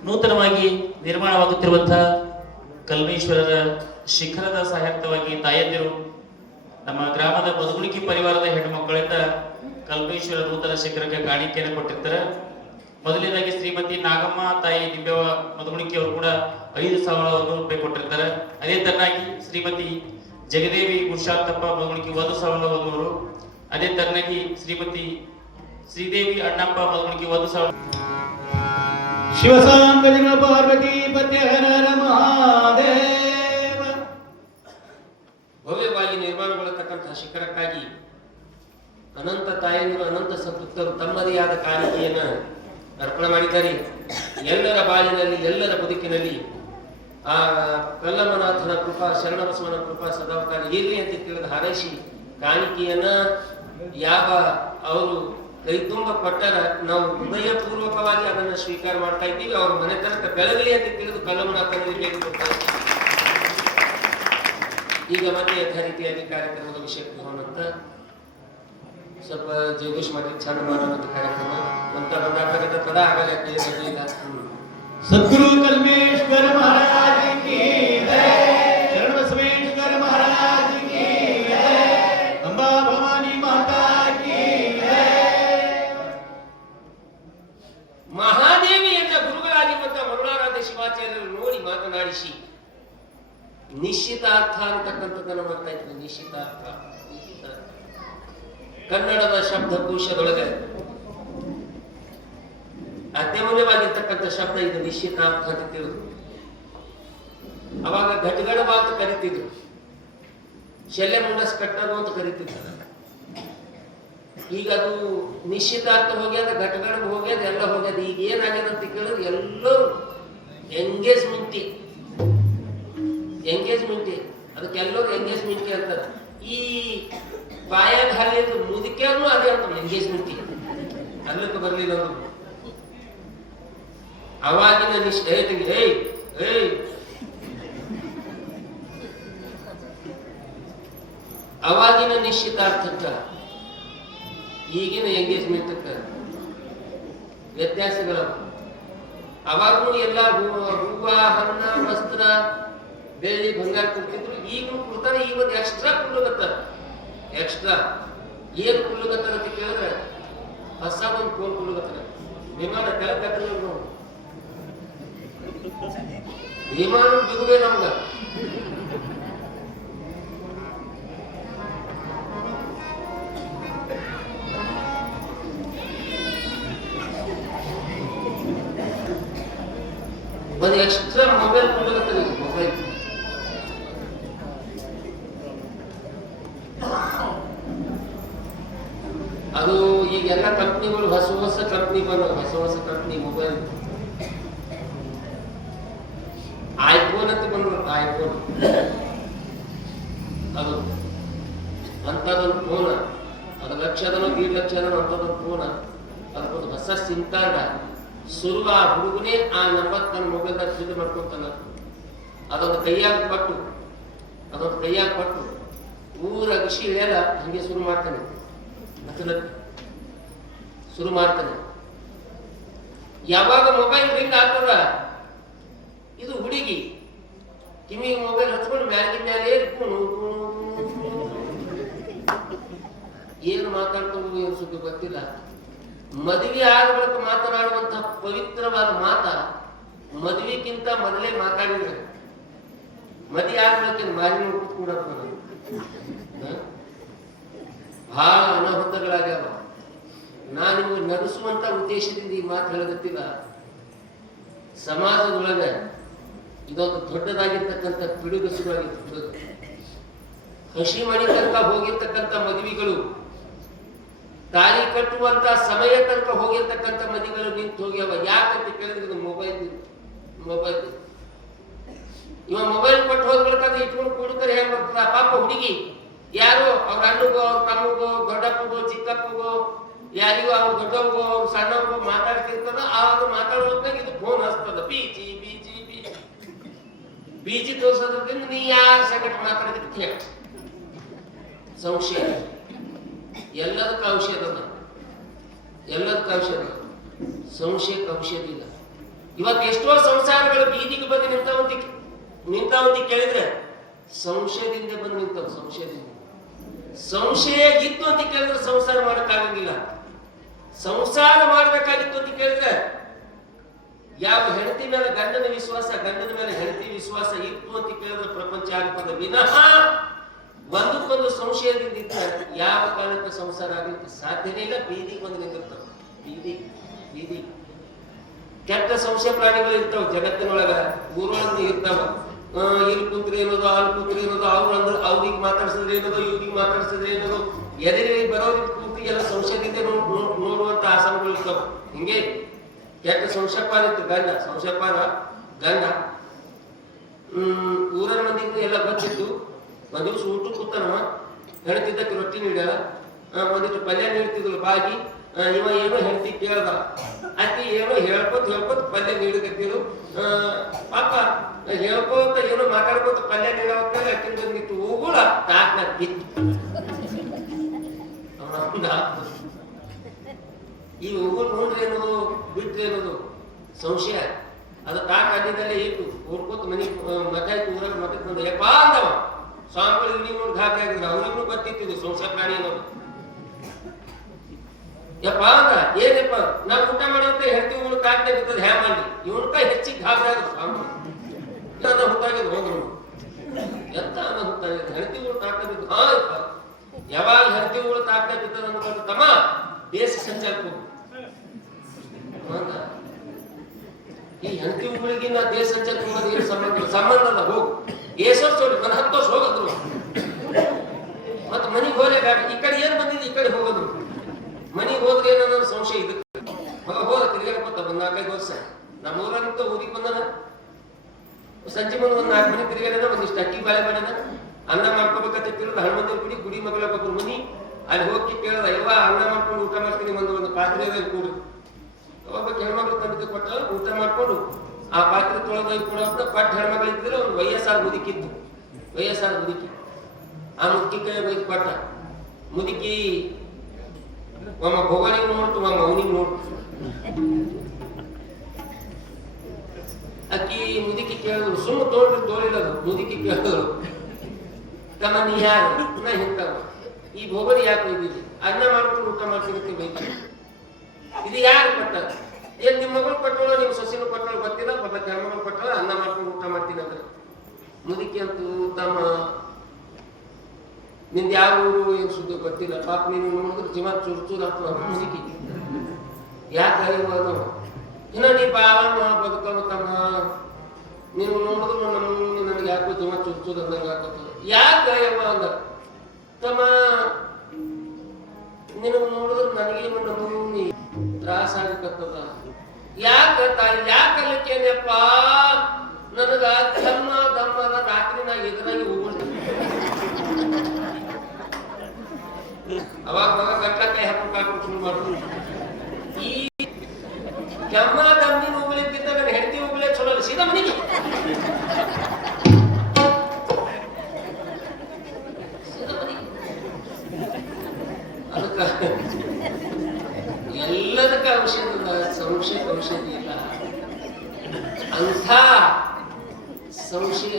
ನೂತನವಾಗಿ ನಿರ್ಮಾಣವಾಗುತ್ತಿರುವಂತಹ ಕಲ್ಮೇಶ್ವರರ ಶಿಖರದ ಸಹಾಯಕವಾಗಿ ತಾಯಂದಿರು ನಮ್ಮ ಗ್ರಾಮದ ಮಧುಗುಣಿಕಿ ಪರಿವಾರದ ಹೆಣ್ಣು ಮಕ್ಕಳಿಂದ ಕಲ್ಮೇಶ್ವರ ನೂತನ ಶಿಖರಕ್ಕೆ ಕಾಣಿಕೆಯನ್ನು ಕೊಟ್ಟಿರ್ತಾರೆ. ಮೊದಲನೇದಾಗಿ ಶ್ರೀಮತಿ ನಾಗಮ್ಮ ತಾಯಿ ದಿವ್ಯವ ಮಧುಗುಣಿಕಿ ಅವರು ಕೂಡ 5,100 ರೂಪಾಯಿ ಕೊಟ್ಟಿರ್ತಾರೆ. ಅದೇ ತರನಾಗಿ ಶ್ರೀಮತಿ ಜಗದೇವಿ ಗುರುಶಾಂತಪ್ಪ ಮಧುಗುಣಿಕಿ 1,100. ಅದೇ ತರನಾಗಿ ಶ್ರೀಮತಿ ಶ್ರೀದೇವಿ ಅಣ್ಣಪ್ಪ ಮಧುಗುಣಿಕಿ 1,000. ಶಿವಸಾಂಬ ಜನ್ಮ ಪಾರ್ವತಿ ಪತಿ ಹರ ಹರ ಮಹಾದೇವ. ಭವ್ಯವಾಗಿ ನಿರ್ಮಾಣಗೊಳ್ಳತಕ್ಕಂತಹ ಶಿಖರಕ್ಕಾಗಿ ಅನಂತ ತಾಯಂದಿರು, ಅನಂತ ಸಪುತ್ರರು ತಮ್ಮದೇ ಆದ ಕಾಣಿಕೆಯನ್ನ ಅರ್ಪಣೆ ಮಾಡಿದ್ದಾರೆ. ಎಲ್ಲರ ಬಾಳಿನಲ್ಲಿ, ಎಲ್ಲರ ಬದುಕಿನಲ್ಲಿ ಆ ಕಲ್ಲಮ್ಮನಾಥನ ಕೃಪಾ, ಶರಣಬಸವನ ಕೃಪಾ ಸದಾಕಾಲ ಇರಲಿ ಅಂತ ತಿಳಿದ ಹಾರೈಸಿ ಕಾಣಿಕೆಯನ್ನ ಯಾವ ಅವರು ಕೈ ತುಂಬ ಕೊಟ್ಟಾರ ನಾವು ಹೃದಯಪೂರ್ವಕವಾಗಿ ಅದನ್ನು ಸ್ವೀಕಾರ ಮಾಡ್ತಾ ಇದ್ದೀವಿ. ಅವ್ರ ಮನೆತನಕ ಬೆಳಗಲಿ ಅಂತ ತಿಳಿದು ಕಲ್ಲಮ್ಮನಾಥನಿಗೆ ಕೊಡ್ತಾರೆ. ಈಗ ಮತ್ತೆ ಯಥಾರೀತಿಯಾಗಿ ಕಾರ್ಯಕ್ರಮದ ವಿಷಯಕ್ಕೆ ಹೋಗೋಣಂತ. ಸ್ವಲ್ಪ ಜಗದೀಶ್ ಮಾಡಿ ಚಂದ ಮಾಡುವಂತ ಕಾರ್ಯಕ್ರಮ ಒಂದ ಪದ ಆಗಲ್ಲ. ಸದ್ಗುರು ಕಲ್ಮೇಶ್ವರ ಮಹಾರಾಜ್ ಕಿ ಜೈ, ಶರಣ ಬಸವೇಶ್ವರ ಮಹಾರಾಜ್ ಕಿ ಜೈ, ಅಂಬಾ ಭವಾನಿ ಮಾತಾ ಕಿ ಜೈ. ಮಹಾದೇವಿಯನ್ನ ಗುರುಗಳಾಗಿರುವಂತ ಮರುಳಾರಾಧ್ಯ ಶಿವಾಚಾರ್ಯರು ನೋಡಿ ಮಾತನಾಡಿಸಿ ನಿಶ್ಚಿತಾರ್ಥ ಅಂತಕ್ಕಂಥದ್ದನ್ನು ಮಾಡ್ತಾ ಇದ್ರು. ನಿಶ್ಚಿತಾರ್ಥ ಕನ್ನಡದ ಶಬ್ದಕೋಶದೊಳಗೆ ಅತ್ಯಮೂಲ್ಯವಾಗಿರ್ತಕ್ಕಂಥ ಶಬ್ದ ಇದು, ನಿಶ್ಚಿತಾರ್ಥ ಅಂತ ತಿಳಿದು. ಅವಾಗ ಘಟಗಡವ ಅಂತ ಕರಿತಿದ್ರು, ಶಲ್ಯ ಮುಂಡಸ್ ಕಟ್ಟೋದು ಅಂತ ಕರಿತಿದ್ರು. ಈಗ ಅದು ನಿಶ್ಚಿತಾರ್ಥ ಹೋಗ್ಯದ, ಘಟಗಣ ಹೋಗ್ಯದ, ಎಲ್ಲ ಹೋಗ್ಯದ. ಈಗ ಏನಾಗ್ಯದ ಅಂತ ಕೇಳಿದ್ರೆ ಎಲ್ಲರೂ ಎಂಗೇಜ್ಮೆಂಟ್ ಅದಕ್ಕೆ ಎಲ್ಲರೂ ಎಂಗೇಜ್ಮೆಂಟ್ ಅಂತಾರೆ. ಈ ಬಾಯಾಗ ಹಾಲಿದ್ದು ಮುದುಕಿಯರು ಅದೇ ಅಂತ ಎಂಗೇಜ್ಮೆಂಟ್ ಅಲ್ಲಕ್ಕೆ ಬರ್ಲಿಲ್ಲ ಅವರು. ಅವಾಗಿನ ಅವಾಗಿನ ನಿಶ್ಚಿತಾರ್ಥಕ್ಕ ಈಗಿನ ಎಂಗೇಜ್ಮೆಂಟ್ ವ್ಯತ್ಯಾಸಗಳ. ಅವಾಗೂ ಎಲ್ಲ ಹೂವ, ಹಣ್ಣ, ವಸ್ತ್ರ, ಬೆಳ್ಳಿ, ಬಂಗಾರ ಕೊಡ್ತಿದ್ರು. ಈಗಲೂ ಕೊಡ್ತಾರೆ. ಈಗ ಒಂದು ಎಕ್ಸ್ಟ್ರಾ ಕುಳ್ಳುಗತ್ತಾರ. ಎಕ್ಸ್ಟ್ರಾ ಏನ್ ಕುಳ್ಳುಗತ್ತಾರ ಅಂತ ಕೇಳಿದ್ರೆ ಹೊಸ ಒಂದು ಫೋನ್ ಕುಳ್ಳುಗತ್ತಾರ. ವಿಮಾನ ಕೆಳಗತ್ತ ವಿಮಾನ ಬಿಡುವೆ ನಮ್ಗ. ಒಂದು ಎಕ್ಸ್ಟ್ರಾ ಮೊಬೈಲ್ ಕೊಡ್ಬೇಕಂತ. ಮೊಬೈಲ್ ಅದು ಈಗೆಲ್ಲ ಕಂಪ್ನಿಗಳು ಹೊಸ ಕಂಪ್ನಿ ಬಂದವು. ಹೊಸ ಕಂಪ್ನಿ ಮೊಬೈಲ್ ಐಫೋನ್ ಅಂತ ಬಂದ್ರು. ಐಫೋನ್ ಅದು ಅಂತದೊಂದು ಫೋನ್, ಅದು ಲಕ್ಷದನೋ 1.5 ಲಕ್ಷದನೋ ಅಂತದೊಂದು ಫೋನ್. ಅದಕ್ಕೊಂದು ಹೊಸ ಸಿಮ್ ಕಾರ್ಡ್ ಶುರು. ಆ ಹುಡುಗನೇ ಆ ನಂಬರ್ ತನ್ನ ಮೊಬೈಲ್ದಾಗ ಸಿದ್ಧ ಮಾಡ್ಕೊತಾನ. ಅದೊಂದು ಕೈಯಾಗ ಪಟ್ಟು ಊರ ಅಗಶಿ ಇಳಿಯಲ್ಲ ಹಂಗೆ ಶುರು ಮಾಡ್ತಾನೆ. ಯಾವಾಗ ಮೊಬೈಲ್ ರಿಂಗ್ ಆಗ್ತದ, ಇದು ಹುಡುಗಿ ಕಿವಿಗೆ ಮೊಬೈಲ್ ಹಚ್ಕೊಂಡು ಮ್ಯಾಲಿನ ಮೇಲೆ ಏನು ಮಾತಾಡ್ಕೊಂಡು ಏನು ಸುದ್ದಿ ಗೊತ್ತಿಲ್ಲ. ಮದುವೆ ಆದ ಬಳಿಕ ಮಾತನಾಡುವಂತಹ ಪವಿತ್ರವಾದ ಮಾತ ಮದುವೆಗಿಂತ ಮೊದಲೇ ಮಾತಾಡಿದ್ರೆ ಮದುವೆ ಆದ ಬಳಿಕ ಮಾರಿನ ಕೂಡ ಬಹಳ ಅನಾಹುತಗಳಾಗ್ಯಾವ. ನಾನು ನಿಮಗೆ ನಗಿಸುವಂತ ಉದ್ದೇಶದಿಂದ ಈ ಮಾತು ಹೇಳಗತ್ತಿಲ್ಲ. ಸಮಾಜದೊಳಗೆ ಇದೊಂದು ದೊಡ್ಡದಾಗಿರ್ತಕ್ಕಂಥ ಪಿಡುಗಸುಗಳಾಗಿತ್ತು. ಹಸಿ ಮಣಿ ತನಕ ಹೋಗಿರ್ತಕ್ಕಂಥ ಮದುವೆಗಳು, ತಾಳಿ ಕಟ್ಟುವಂತ ಸಮಯ ತನಕ ಹೋಗಿರ್ತಕ್ಕಂಥ ಮದುವೆಗಳು ನಿಂತು ಹೋಗ್ಯಾವ. ಯಾಕಂತ ಕೇಳಿದ್ರೆ ಮೊಬೈಲ್ ಇವ ಮೊಬೈಲ್ ಕೊಟ್ಟು ಹೋಗ್ಬೇಕಾದ್ರೆ ಇಟ್ಕೊಂಡು ಕೂಡಿದ್ರೆ ಹೆಂಗ್ ಬರ್ತದ? ಪಾಪ ಹುಡುಗಿ ಯಾರೋ ಅವ್ರ ಅಣ್ಣಗೋ, ಅವ್ರ ತಮ್ಮಗೋ, ದೊಡ್ಡಪ್ಪಗೋ, ಚಿಕ್ಕಪ್ಪಗೋ, ಯಾರಿಗೋ ಅವ್ರ ದೊಡ್ಡವಗೋ, ಅವ್ರ ಸಣ್ಣವಗೋ ಮಾತಾಡ್ತಿರ್ತದ. ಆವಾಗ ಮಾತಾಡುವಾಗ ಇದು ಫೋನ್ ಹಚ್ತದ. ಬೀಜಿ ತೋರ್ಸೋದ್ರಿಂದ ನೀ ಯಾರ ಸಂಗಟ ಮಾತಾಡಿದ್ರೆ ಸಂಶಯ. ಎಲ್ಲದಕ್ಕೆ ಔಷಧ ಅದ, ಸಂಶಯಕ್ಕೆ ಔಷಧ ಇಲ್ಲ. ಇವತ್ತು ಎಷ್ಟೋ ಸಂಸಾರಗಳು ಬೀದಿಗೆ ಬಂದು ನಿಂತಾವಂತ ಕೇಳಿದ್ರೆ ಸಂಶಯದಿಂದ ಬಂದು ನಿಂತವ. ಸಂಶಯ ಇತ್ತು ಅಂತ ಕೇಳಿದ್ರೆ ಸಂಸಾರ ಮಾಡಕ್ಕಾಗಂಗಿಲ್ಲ. ಸಂಸಾರ ಮಾಡಬೇಕಾಗಿತ್ತು ಅಂತ ಕೇಳಿದ್ರೆ ಯಾವ ಹೆಂಡತಿ ಮೇಲೆ ಗಂಡನ ವಿಶ್ವಾಸ, ಗಂಡನ ಮೇಲೆ ಹೆಂಡತಿ ವಿಶ್ವಾಸ ಇತ್ತು ಅಂತ ಕೇಳಿದ್ರೆ ಪ್ರಪಂಚ ಆಗ್ತದೆ ವಿನಃ ಒಂದಕ್ಕೊಂದು ಸಂಶಯದಿಂದ ಇದ್ರೆ ಯಾವ ಕಾರಣಕ್ಕೆ ಸಂಸಾರ ಆಗಲಿಕ್ಕೆ ಸಾಧ್ಯನೇ ಇಲ್ಲ. ಬೀದಿಗೆ ಬಂದು ನಿಂತಿರ್ತಾವ. ಬೀದಿ ಕೆಟ್ಟ ಸಂಶಯ ಪ್ರಾಣಿಗಳು ಇರ್ತಾವ ಜಗತ್ತಿನೊಳಗ, ಊರೊಳಗೆ ಇರ್ತಾವ. ಇಲ್ಲಿ ಕುಂತ್ರಿ ಏನೋದು, ಅಲ್ಲಿ ಕುಂತ್ರಿ ಏನೋದು, ಅವ್ರಿಗೆ ಮಾತಾಡ್ಸಿದ್ರೆ ಏನೋದು, ಇವ್ರಿಗೆ ಮಾತಾಡ್ಸಿದ್ರೆ ಏನೋದು, ಎದುರಿಗೆ ಬರೋರಿಗೆ ಕುಂತಿ ಎಲ್ಲ ಸಂಶಯದಿಂದ ನೋಡುವಂತ ಆಸನಗಳು ಇರ್ತಾವ. ಹಿಂಗೆ ಕೆಟ್ಟ ಸಂಶಯಪಾನ ಇತ್ತು. ಗಂಡ ಊರನ ಮಂದಿಗೂ ಎಲ್ಲ ಗೊತ್ತಿತ್ತು. ಒಂದ್ ದಿವ್ಸ ಊಟ ಕೂತಾನವ, ಹೆಣ್ತಿದ್ದಕ್ಕೆ ರೊಟ್ಟಿ ನೀಡ್ಯಾರ, ಒಂದಿಷ್ಟು ಪಲ್ಯ ನೀಡ್ತಿದ್ರು ಬಾಗಿ. ಇವ ಏನೋ ಹೆಂಡತಿ ಕೇಳ್ದ, ಆಕಿ ಏನೋ ಹೇಳ್ಕೊತ ಪಲ್ಯ ನೀಡಕತ್ತಿರು. ಪಾಪ ಹೇಳ್ಕೋತ ಏನೋ ಮಾತಾಡ್ಕೋತ ಪಲ್ಯ ನೀಡೋಕೆ ಅಕ್ಕಿನ ಬಂದಿತ್ತು. ಹೋಗುಳ ತಾಕ್ನ ಬಿತ್ತು. ಈ ಹೋಗು ನೋಡ್ರಿ ಅನ್ನೋದು ಬಿಟ್ರಿ ಅನ್ನೋದು ಸಂಶಯ. ಅದು ತಾಕ್ ಅಲ್ಲಿದಲ್ಲೇ ಇಟ್ಟು ಓಡ್ಕೋತ ಮನಿ ಮತಾಯ್ತು. ಊರಾಗ ಮತಕ್ಕೆ ಬಂದ ಯಪ್ಪ ಅಂದವ. ಸ್ವಾಮಿಗಳು ಇವ್ನಿಗೆ ನೋಡಿ ಘಾಟಿ ಆಗಿದ್ರು. ಅವ್ರಿಗೂ ಗೊತ್ತಿತ್ತು ಸಂಸಾರ ಪ್ರಾಣಿ ಅನ್ನೋದು. ಯಪ್ಪ ಅಂದ, ಏನಪ್ಪ ನಾವು ಊಟ ಮಾಡೋಂತ ಹೆಂಡತಿ ತಾಕ್ನೆ ಬಿದ್ದದ ಹ್ಯಾ ಮಾಡಿ ಇವನ್ ಕೈ ಹೆಚ್ಚಿಗೆ ಘಾಟಿ ಆದ್ರು. ಸ್ವಾಮಿ ಹುಟ್ಟಾಗಿದ್ ಹೋದ್ರು ಎಂತ ಹುಟ್ಟಾಗಿದ್ದು ಹೆಂಡತಿ ತಾಕ್ನೆ ಬಿದ್ದು. ಯಾವಾಗ ಹೆಂಡತಿ ತಾಕ್ನೆ ಬಿದ್ದದ ಅನ್ಕೊಂಡು ತಮ್ಮ ದೇಶ ಸಂಚಾರಕ್ಕೆ ಹೋಗು. ಈ ಹೆಂಡತಿ ಊರಿಗೆ ನಾ ದೇಶ ಸಂಚಾರಕ್ಕೆ ಹೋಗೋದು ಏನು ಸಂಬಂಧ ಅಲ್ಲ. ಹೋಗು ಏಸೋರ್ ನೋಡಿ ಒಂದು 10 ವರ್ಷ ಹೋಗದ್ರು. ಮತ್ತೆ ಮನೆಗೆ ಹೋಗ್ಲೇ ಬೇಡ. ಈ ಕಡೆ ಏನ್ ಬಂದಿದ್ದು ಈ ಕಡೆ ಹೋಗೋದ್ರು. ಮಗ ಹೋದ ತಿರ್ಗಾಡ್ಕೊತ ಒಂದ್ 4-5 ವರ್ಷ ನಮ್ಮೂರಂತ ಊರಿಗೆ ಬಂದನ ಸಂಜೆ ಮುಂದೆ ಒಂದ್ 4 ಮನೆ ತಿರ್ಗಾಡನ ಒಂದಿಷ್ಟು ಅಕ್ಕಿ ಬಾಳೆ ಮಾಡ್ಯಾನ ಅನ್ನ ಮಾಡ್ಕೋಬೇಕಂತ ತಿಳ್ದ ಹನುಮಂತನ ಗುಡಿ ಮಗಳ ಒಬ್ಬರು ಮನಿ ಅಲ್ಲಿ ಹೋಗಿ ಕೇಳ್ದ ಯವ್ವ ಅನ್ನ ಮಾಡ್ಕೊಂಡು ಊಟ ಮಾಡ್ತೀನಿ ಒಂದು ಪಾತ್ರೆ ಕೂಡಿ ಒಬ್ಬ ಹೆಣ್ಮಗಳು ತಂದು ಕೊಟ್ಟ ಊಟ ಮಾಡ್ಕೊಂಡು ಆ ಪಾತ್ರೆ ತೊಳೆದ ಕೂಡ ಪಟ್ಟು ಹೆಣ್ಮಗಳು ಇದ್ದಿದ್ರೆ ಒಂದು ವಯಸ್ಸಾದ ಮುದುಕಿ ಆ ಮುದುಕಿ ಕೈ ಒಯ್ದು ಕೊಟ್ಟ ಮುದುಕಿ ಒಮ್ಮ ಭಗವಾನಿಗೆ ನೋಡ್ತು ಒಮ್ಮ ಅವನಿಗೆ ನೋಡ್ತು ಅಕ್ಕಿ ಮುದುಕಿ ಕೇಳಿದ್ರು ಸುಮ್ಮ ತೋಳಿಲ್ಲದು ಮುದುಕಿ ಕೇಳಿದ್ರು ತಮ್ಮ ನೀ ಯಾರು ನಾ ಹಿಂತಾವ ಈ ಭೋಗನಿ ಯಾಕೆ ಒಯ್ದಿದ್ದಿ ಅನ್ನ ಮಾಡ್ಕೊಂಡು ಊಟ ಮಾಡ್ತೀನಿ ಬೈತಿ ಇದು ಯಾರು ಕೊಟ್ಟ ಏನ್ ನಿಮ್ಮ ಮಗಳು ಕೊಟ್ಟಳು ನಿಮ್ಮ ಸೊಸಿನ ಕೊಟ್ಟಳು ಗೊತ್ತಿಲ್ಲ ಬಟ್ ಹೆಣ್ಮಗಳು ಕೊಟ್ಟಳ ಅನ್ನ ಮಾಡ್ಕೊಂಡು ಊಟ ಮಾಡ್ತೀನಿ ಅಂದ್ರೆ ಮುದುಕಿ ಅಂತೂ ತಮ್ಮ ನಿಂದ ಯಾವ ಊರು ಏನ್ ಸುದ್ದಿ ಗೊತ್ತಿಲ್ಲ ಪಾಪ ನೀನು ನೋಡಿದ್ರೆ ಜೀವ ಚೂರ್ ಆಗ್ತದ ಮುದುಕಿ ಯಾಕೆ ಇನ್ನ ನೀ ಬಾಳ ಬದುಕವ ತಮ್ಮ ನೀವು ನೋಡಿದ್ರು ನನಗೆ ಯಾಕೋ ಜೀವ ಚುಚ್ಚುದ ಅಂದಂಗ ಆಗ್ತದ ಯಾಕೆ ಯವ್ವ ಅಂದ ತಮ್ಮ ನಿನಗೆ ನೋಡಿದ್ರೆ ನನಗೆ ನಮೂನಿ ತ್ರಾಸ ಆಗಕತ್ತದ ಯಾಕ ತಾಯಿ ಯಾಕಲ್ಲಕ್ಕೇನಪ್ಪ ನನಗ ದಮ್ಮದ ರಾತ್ರಿ ನಾ ಎದುರಾಗಿ ಹೋಗ್ಬಿಡ್ತೀನಿ ಅವಾಗ ಮಗ ಗಟ್ಲಕಾಯಿ ಹಾಕೊಂಡು ಶುರು ಮಾಡಿದ್ರು ಈ ದಮ್ಮಿನ ಉಗುಳಿದ್ದ ನನ್ನ ಹೆಂಡತಿ ಉಗುಳೇ ಚಲೋ ಸೀದಾ ಮನೆಗೆ ಅದಕ್ಕ ಎಲ್ಲದಕ್ಕ ಔಷಧಿ ಇಲ್ಲ ಅಂಥ ಸಂಶಯ